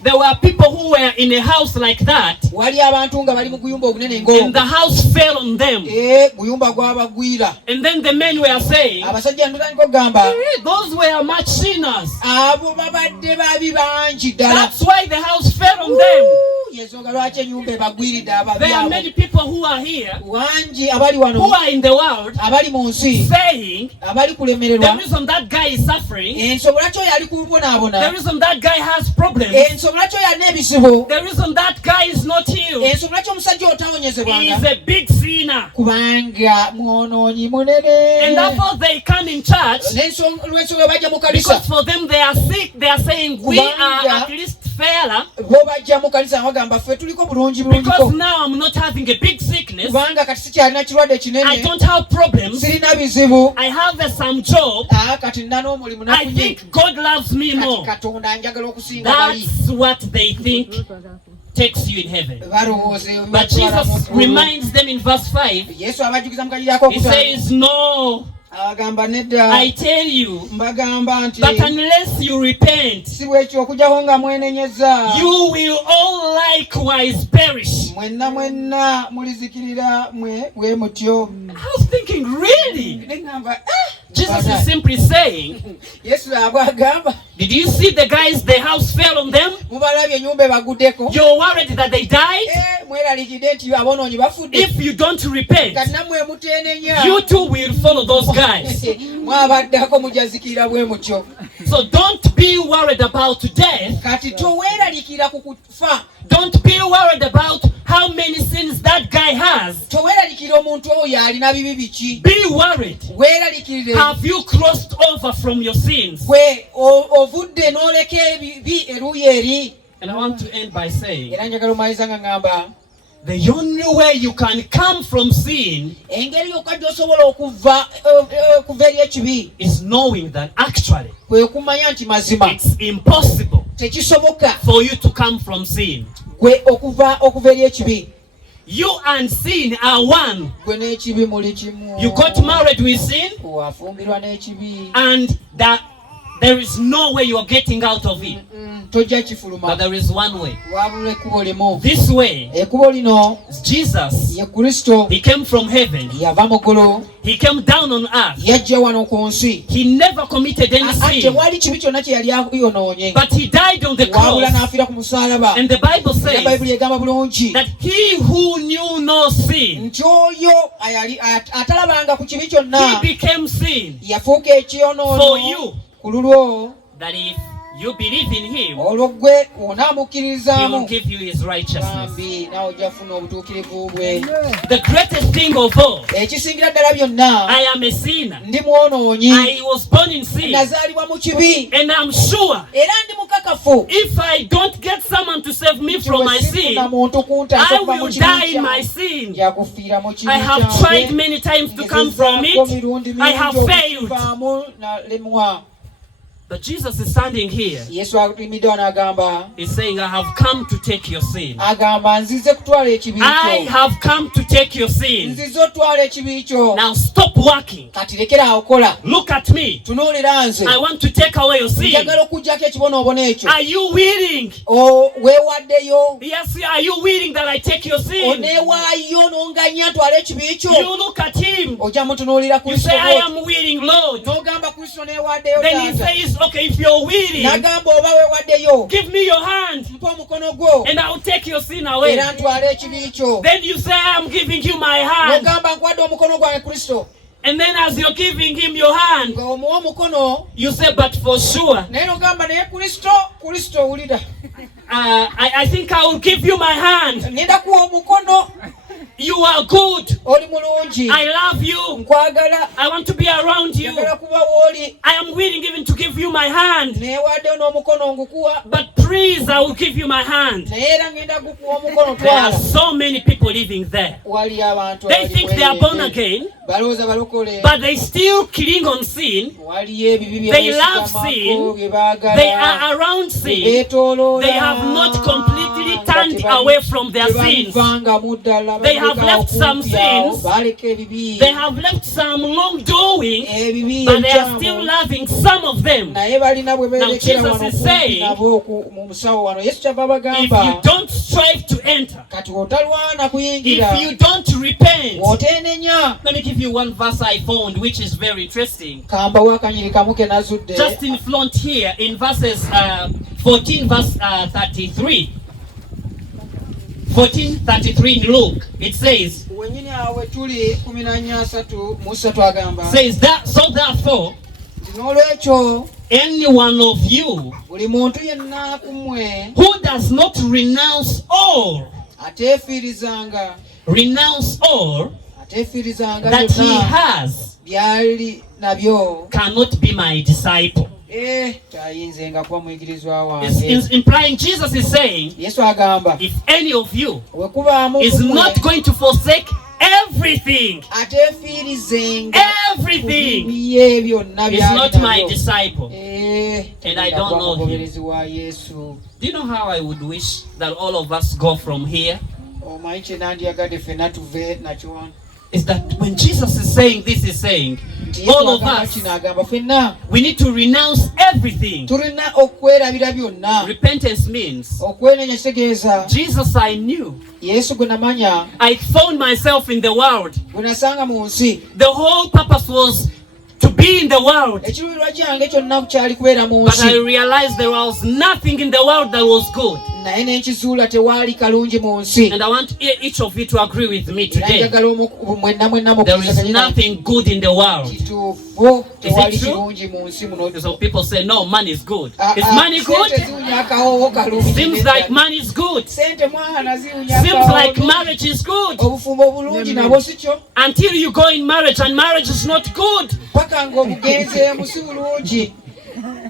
there were people who were in a house like that, and the house fell on them. And then the men were saying, those were much sinners. That's why the house fell on them. There are many people who are here, who are in the world, saying the reason that guy is suffering, the reason that guy has problems, the reason that guy is not healed, he is a big sinner. And therefore they come in church because for them they are sick. They are saying we are at least fairer because now I'm not having a big sickness. I don't have problems. I have some job. I think God loves me more. That's what they think takes you in heaven. But Jesus reminds them in verse 5. He says, no, I tell you that unless you repent, you will all likewise perish. I was thinking, really? Jesus is simply saying, did you see the guys, the house fell on them? You're worried that they died? If you don't repent, you too will follow those guys. So don't be worried about death. Don't be worried about how many sins that guy has. Be worried. Have you crossed over from your sins? And I want to end by saying, the only way you can come from sin is knowing that actually it's impossible for you to come from sin. You and sin are one. Gwe n'ekibi muli kimu. You got married with sin, Wafumbirwa n'ekibi. and that there is no way you are getting out of it. Tojja kifuluma. But there is one way. Wabula ekkubo limu. This way, Ekkubo lino Jesus, ye Kristo. he came from heaven. Yava mu ggulu. He came down on earth. Yajja wano ku nsi. He never committed any sin, Tewali kibi kyonna kye yali yonoonye. but he died on the Wabula cross. n'afiira ku musaalaba. And the Bible Era says Bayibuli egamba bulungi that he who knew no sin, nti oyo atalabanga ku kibi he kyonna became sin yafuuka for ekiyonoono you, ku lulwo, that if you believe in him, olwo gwe he will onaamukkiririzaamu give you his righteousness. bambi nawe ojja kufuna obutuukirivu bwe. The greatest thing of all, Ekisingira ddala byonna, I am a sinner. ndi mwonoonyi, I was born in sin, nazaalibwa mu kibi, and I'm sure era ndi mukakafu if I don't get someone to save me from my sin, sifuna muntu kuntaasa I kuva mu will kibi die in kyange. my sin. Nja kufiira mu kibi I have kyange. tried many times to come from Ngezezaako it. mirundi I have mingi failed. okukivaamu, nalemwa. But Jesus is standing here. Yesu atuyimiddwa n'agamba, He's saying, I have come to take your sin. agamba nzize kutwala ekibi I kyo. have come to take your sin. Nzize otwala ekibi kyo. Now stop working. Kati lekera awo kola. Look at me. Tunuulira nze. I want to take away your sin. Njagala okuggyako ekibonoobono ekyo. Are you willing? Weewaddeyo. Yes, are you willing that I take your sin? Oneewaayo n'onganya atwale ekibi kyo. You look at him. Ojja mutunuulira You Kristo say, I bw'oti. am willing, Lord. N'ogamba Kristo neewaddeyo Then he taata. says, okay, if you're willing, N'agamba oba weewaddeyo. give me your hand Mpa omukono gwo. and I'll take your sin away. Era ntwale ekibi kyo. Then you say, I'm giving you my hand. N'ogamba nkuwadde omukono gwange Kristo. And then as you're giving him your hand, Nga omuwa omukono. you say, but for sure, Naye n'ogamba naye Kristo wulira. I think I will give you my hand. Ngenda kuwa omukono. You are good. Oli mulungi. I love you. Nkwagala. I want to be around you. Njagala kuba wooli. I am willing even to give you my hand. Neewaddeyo n'omukono ngukuwa. But please, I will give you my hand. Naye era ngenda gukuwa omukono There are twala. so many people living there. Wali abantu They think they are born again, balowooza balokole. but they still cling on sin. Waliyo ebibi bye They love beesigamako, sin. bye baagala. They are around sin. Beetooloola. They have not completely Nga turned tebabi- away from their sins. tebabivangamu ddala, They have baleka left some okumpi awo, sins. baleka ebibi. They have left some wrongdoing, Ebibi but they are ebikyamu. still loving some of them. Naye balina bwe beerekera Jesus wano is kumpi saying, nabo mu musawo wano. Yesu kyava If bagamba, you don't strive to enter, kati otalwana kuyingira, if you don't repent, oteenenya. let me give you one verse I found which is very interesting. Kambawo akanyiri kamu ke nazudde. Just in front here in verses 14 verse 33. 14:33 in Luke, it says, Wenyini awe tuli 14:3 agamba. says that, so therefore, N'olwekyo any one of you buli muntu yenna ku mmwe who does not renounce all ateefiirizanga that he byonna has byali nabyo cannot be my disciple. tayinzenga kuba muyigirizwa It's wange. implying Jesus is saying, Yesu agamba if any of you bwe kubaamu is ku mmwe not going to forsake everything, ateefiirizenga everything, biye byonna is not my disciple. and I don't know him. mugoberezi wa Yesu. Do you know how I would wish that all of us go from here? Omanyi kye nandyagadde ffenna tuve nakyo. Is that when Jesus is saying this, is saying all of us, kino agamba ffenna we need to renounce everything. tulina okwerabira byonna. Repentance means, Okwenenya kitegeeza Jesus I knew. Yesu gwe namanya, I found myself in the world. gwe nasanga mu nsi. The whole purpose was to be in the world. Ekiruubirirwa kyange kyonna kyali kubeera mu But I nsi. realized there was nothing in the world that was good. Naye ne nkizuula tewaali kalungi mu nsi. And I want each of you to agree with me Era today. njagala mwenna There is nothing good in the world. kituufu tewaali true? kirungi mu nsi muno. So people say, no, money is good. Is money good? Sente ziwunya akawoowo kalungi. Seems like money is good. Sente mwana ziwunya Seems akawoowo. like marriage is good. Obufumbo obulungi nabwo si kyo. Until you go in marriage and marriage is not good. Paka ng'obugenzeemu si bulungi.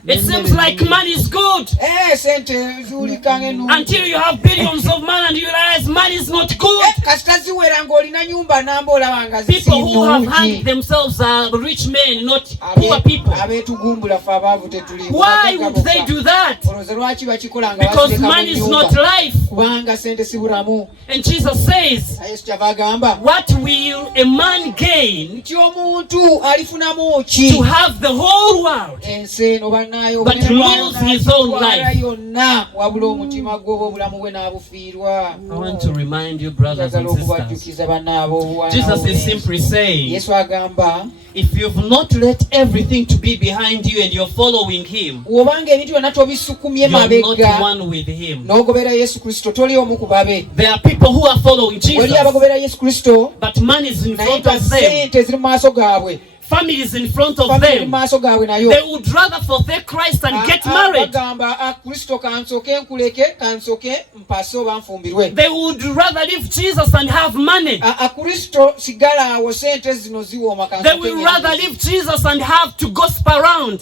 It seems like money is good sente ziwulika ng'ennungi. until you have billions of money and you realize money is not good. Kasita ziwera ng'olina nyumba namba olaba nga People who have hanged zisinnungi. themselves are rich men, not poor people. Abeetugumbula ffe abaavu tetuli. Why would they do that? Olowooza lwaki bakikola nga Because basireka mu money is nnyumba? not life. Kubanga sente si bulamu. And Jesus says, Yesu kyava agamba what will a man gain nti omuntu alifunamu ki to have the whole world ensi eno bannaayo but lose his own life? yonna wabula omutima gwe oba obulamu bwe n'abufiirwa. I want to remind you, brothers Njagala and sisters, okubajjukiza bannaabo Jesus is simply saying, Yesu agamba if you've not let everything to be behind you and you're following him, obanga ebintu byonna tobisukumye you're not mabega one with him. n'ogobera Yesu Kristo toli omu ku babe. There are people who are following Wali Jesus, abagobera Yesu Kristo but money is in naye front nga of them, sente ziri mu maaso gaabwe, family is in front of famire mu them. maaso gaabwe nayo. They would rather forsake Christ and get married. Bagamba Kristo kansoke nkuleke kansoke mpase oba nfumbirwe. They would rather leave Jesus and have money. Kristo sigala awo sente zino ziwooma kansoke. They will rather leave Jesus and have to gossip around.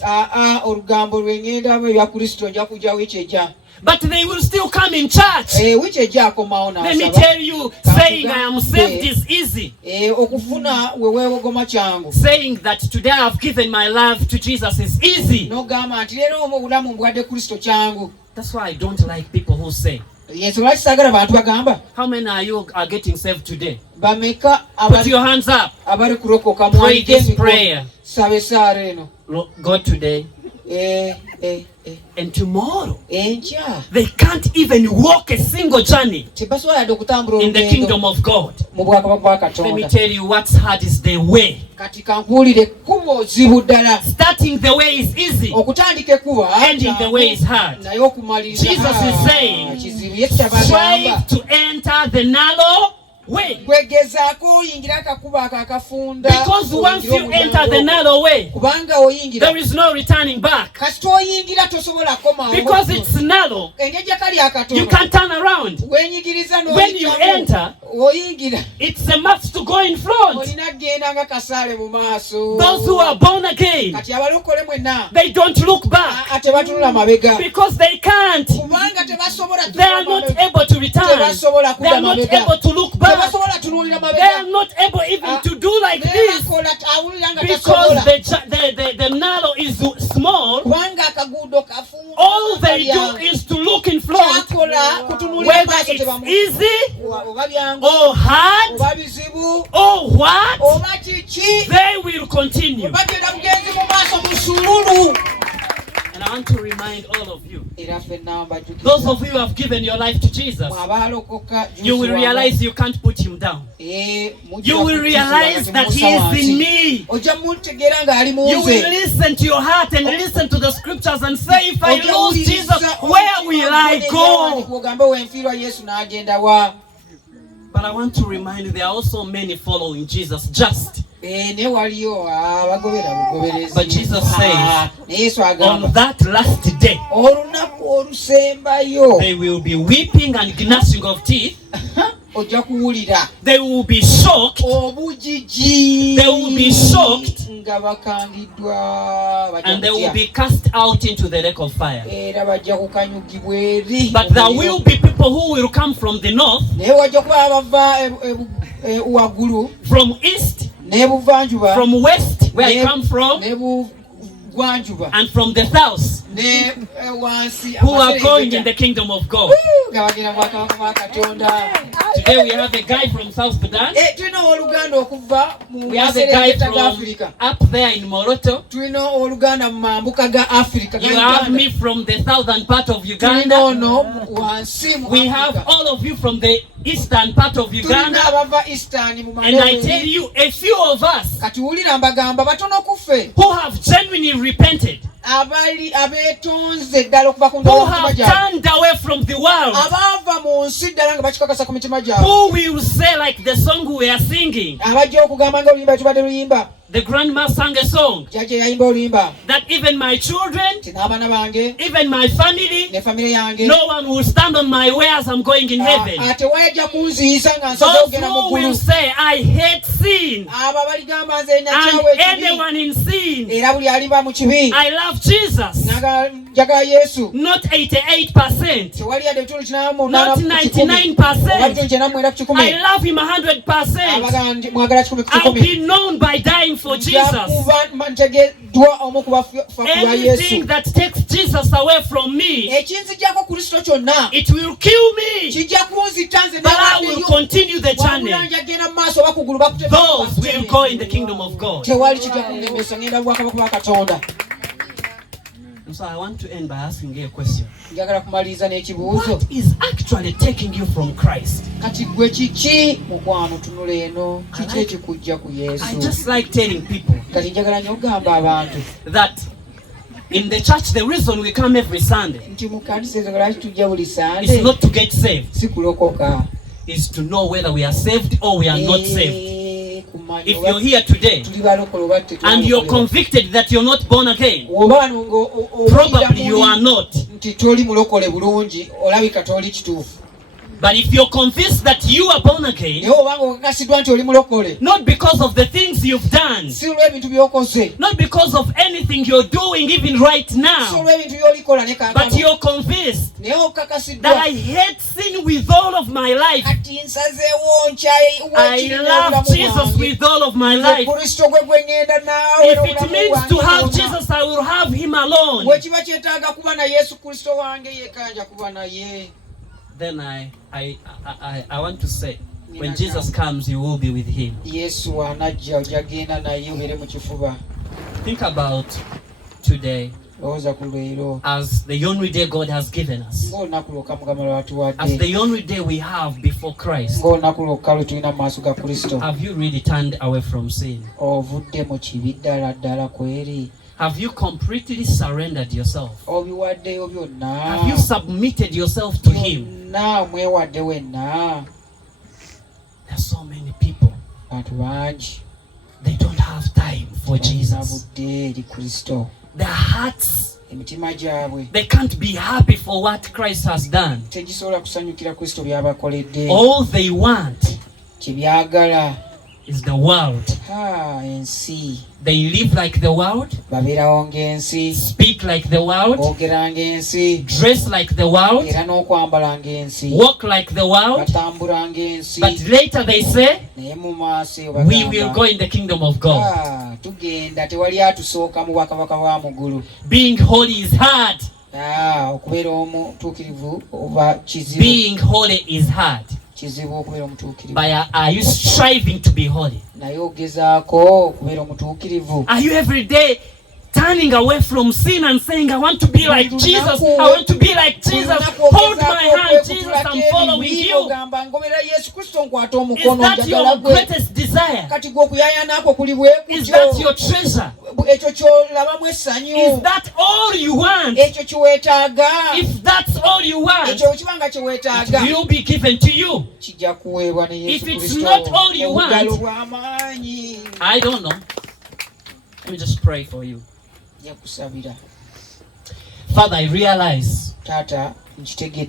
Olugambo lw'engendamu ebya Kristo nja kujja wiiki ejja. But they will still come in church. Wiiki ejja akomawo Let me n'asaba. tell you, saying I am saved is easy. Okufuna we weewogoma kyangu. Saying that today I have given my life to Jesus is easy. N'ogamba nti leero obulamu mbwadde Kristo kyangu. That's why I don't like people who say, Yesu lwaki saagala bantu bagamba how many are getting saved today? bameka Put your hands up. abali kulokoka Pray this prayer. sabe esaala eno. God, today and tomorrow. Enkya They can't even walk a single journey tebasobola yadde okutambula in the olugendo kingdom of God. mu bwakabaka bwa Let me Katonda. tell you what's hard is the way. Kati kankuwulire ekkubo zibu ddala. Starting the way is easy. Okutandika ekkuba Ending the way is hard. naye okumaliriza Jesus is saying, kizibu. Yesu kyabagamba strive to enter the narrow way. kwegezaako oyingira akakuba ako akafunda. Because once you enter the narrow way, kubanga oyingira there is no returning back. kasita oyingira tosobola komawo. Because it's narrow, engeri kali you akatono can't turn around. wenyigiriza When you enter, oyingira it's a must to go in front. olina kgenda nga kasaale mu maaso. Those who are born again, kati abalokole mwenna they don't look back tebatunula mabega because they can't. kubanga tebasobola They are not able to return. They are not able to look back. tebasobola tunuulira They are mabega. not able even to do like this bakola awulira nga because tasobola the narrow is small. kubanga akaguudo kafunda. All they do is to look in front, kyakola kutunuulira whether maaso it's tebamu easy oba byangu or hard oba bizibu or what, oba kiki they will continue. bagenda bugenzi mu maaso musululu. And I want to remind all of you, era ffenna mbajjukiza those of you who have given your life to Jesus, abalokoka you will realize you can't put him down. You will realize that he is in me. ojja mutegeera ng'ali mu You will nze. listen to your heart and listen to the scriptures and say, if I lose Jesus, where will I go? ogambe wenfiirwa Yesu n'agenda wa. But I want to remind you, there are also many following Jesus just. Ne waliyo abagobera bugoberezi. But Jesus says, ne Yesu on agamba that last day, olunaku olusembayo they will be weeping and gnashing of teeth. ojja kuwulira They will be shocked. obujiji. They will be shocked. nga bakangiddwa And they will be cast out into the lake of fire. era bajja kukanyugibwa eri. But there will be people who will come from the north, naye wajja kuba abava waggulu from east, n'ebuvanjuba from west, where I come from, n'ebugwanjuba and from the south, ne wansi who are going in the kingdom of God. nga bagenda mu bwakabaka bwa Katonda. Today we have a guy from South Sudan. tulina oluganda okuva mu We have a guy maserengeta ga from Afrika. up there in Moroto. tulina oluganda mu mambuka ga Afrika. You have me from the southern part of tulina Uganda. ono wansi mu We have Afrika. all of you from the eastern part of tulina Uganda. abava Eastern mu And I tell Malawi. you, a few of us kati wulira mbagamba batono kuffe who have genuinely repented, abali abeetonze ddala okuva ku who ndowooza have gyabwe, turned away from the world, abaava mu nsi ddala nga bakikakasa ku mitima gyabwe, who will say like the song we are singing, abajja okugamba nga oluyimba tubadde luyimba The grandma sang a song jaje yayimba olimba that even my children, n'abaana bange even my family, ne famire yange no one will stand on my way as I'm going in heaven. ate wajja kunziisa nga nsaze Those ogenda mu who will ggulu say, I hate sin, abo abaligamba nze nakyawa and ekibi anyone in sin, era buli aliba mu kibi I love Jesus. njagala yesu Not 88%, tewali yadde ebitundu kinamu not 99%. I love him 100%. abagamba mwagala kikumi ku I'll kikumi be known by dying for Jesus. ntegeddwa omu ku bafa ku lwa yesu Anything that takes Jesus away from me, ekinzijjako kristo kyonna it will kill me, kijja kunzita nze but I will continue the journey. njagenda mu maaso oba kugulu Those will go in the kingdom of God. tewali kijja kunnemesa ngenda bwakabaka bwa katonda. And so I want to end by asking you a question. njagala kumaliriza n'ekibuuzo What is actually taking you from Christ? kati gwe kiki mukwano tunula eno kiki ekikujja ku I yesu just like telling people kati njagala nnyo okugamba abantu that in the church, the reason we come every Sunday nti mu kanisa ezo lwaki tujja buli is sande not to get saved, si kulokoka is to know whether we are saved or we are not saved. kumanya If you're here today tuli balokole oba and you're convicted that you're not born again, oba probably you are not. nti toli mulokole bulungi olabika toli kituufu But if you're convinced that you are born again, naye obanga okakasiddwa nti oli mulokole not because of the things you've done, si olw'ebintu by'okoze not because of anything you're doing even right si now, olw'ebintu by'olikola ne but kaakano you're convinced naye okakasiddwa that I hate sin with all of my life. kati nsazeewo I love Jesus with all of my life. kristo gwe gwe ngenda naawe If it means to have Jesus, I will have him alone. bwe kiba kyetaaga kuba na yesu kristo wange yekanja kuba naye Then I want to say, when Jesus comes, you will be with him. yesu anajja ojagenda naye obeere mu kifuba. Think about today lowooza ku leero as the only day God has given us, ng'olunaku lwokka mukama lwe as atuwadde the only day we have before Christ. ng'olunaku lwokka lwe tulina mu maaso ga kristo. Have you really turned away from sin? ovudde mu kibi ddala ddala kweri Have you completely surrendered yourself? obiwaddeyo byonna Have you submitted yourself to him? byonna omwewadde wenna. There are so many people, bantu bangi they don't have time for Jesus. budde eri kristo. Their hearts, emitima gyabwe they can't be happy for what Christ has done. tegisobola kusanyukira kristo by'abakoledde. All they want kyebyagala is the world. ensi. They live like the world, babeerawo ng'ensi, speak like the world, boogera ng'ensi, dress like the world, era n'okwambala ng'ensi, walk like the world. batambula ng'ensi. But later they say, naye mu maaso we will go in the kingdom of God. tugenda tewali atusooka mu bwakabaka bwa mu ggulu. Being holy is hard. okubeera omutuukirivu oba kizibu. Being holy is hard. kizibu okubeera omutuukirivu. But are you striving to be holy? naye ogezaako okubeera omutuukirivu. Are you every day turning away from sin and saying, I want to be like Jesus, I want to be like Jesus, hold my hand, Jesus, I'm following you? ogamba ngobera yesu kristo nkwata Is omukono that njagala your gwe. greatest desire? kati gwe okuyaayanaako kuli bwe Is that your treasure? ekyo kyolabamu essanyu. Is that all you want? ekyo kiweetaaga. If that's all you want, ekyo kibanga kiweetaaga it will be given to you. kijja kuweebwa ne yesu If it's kristo. not all you want, obugalo bw'amaanyi. I don't know. Let me just pray for you. nja kusabira. Father, I realize taata nkitegedde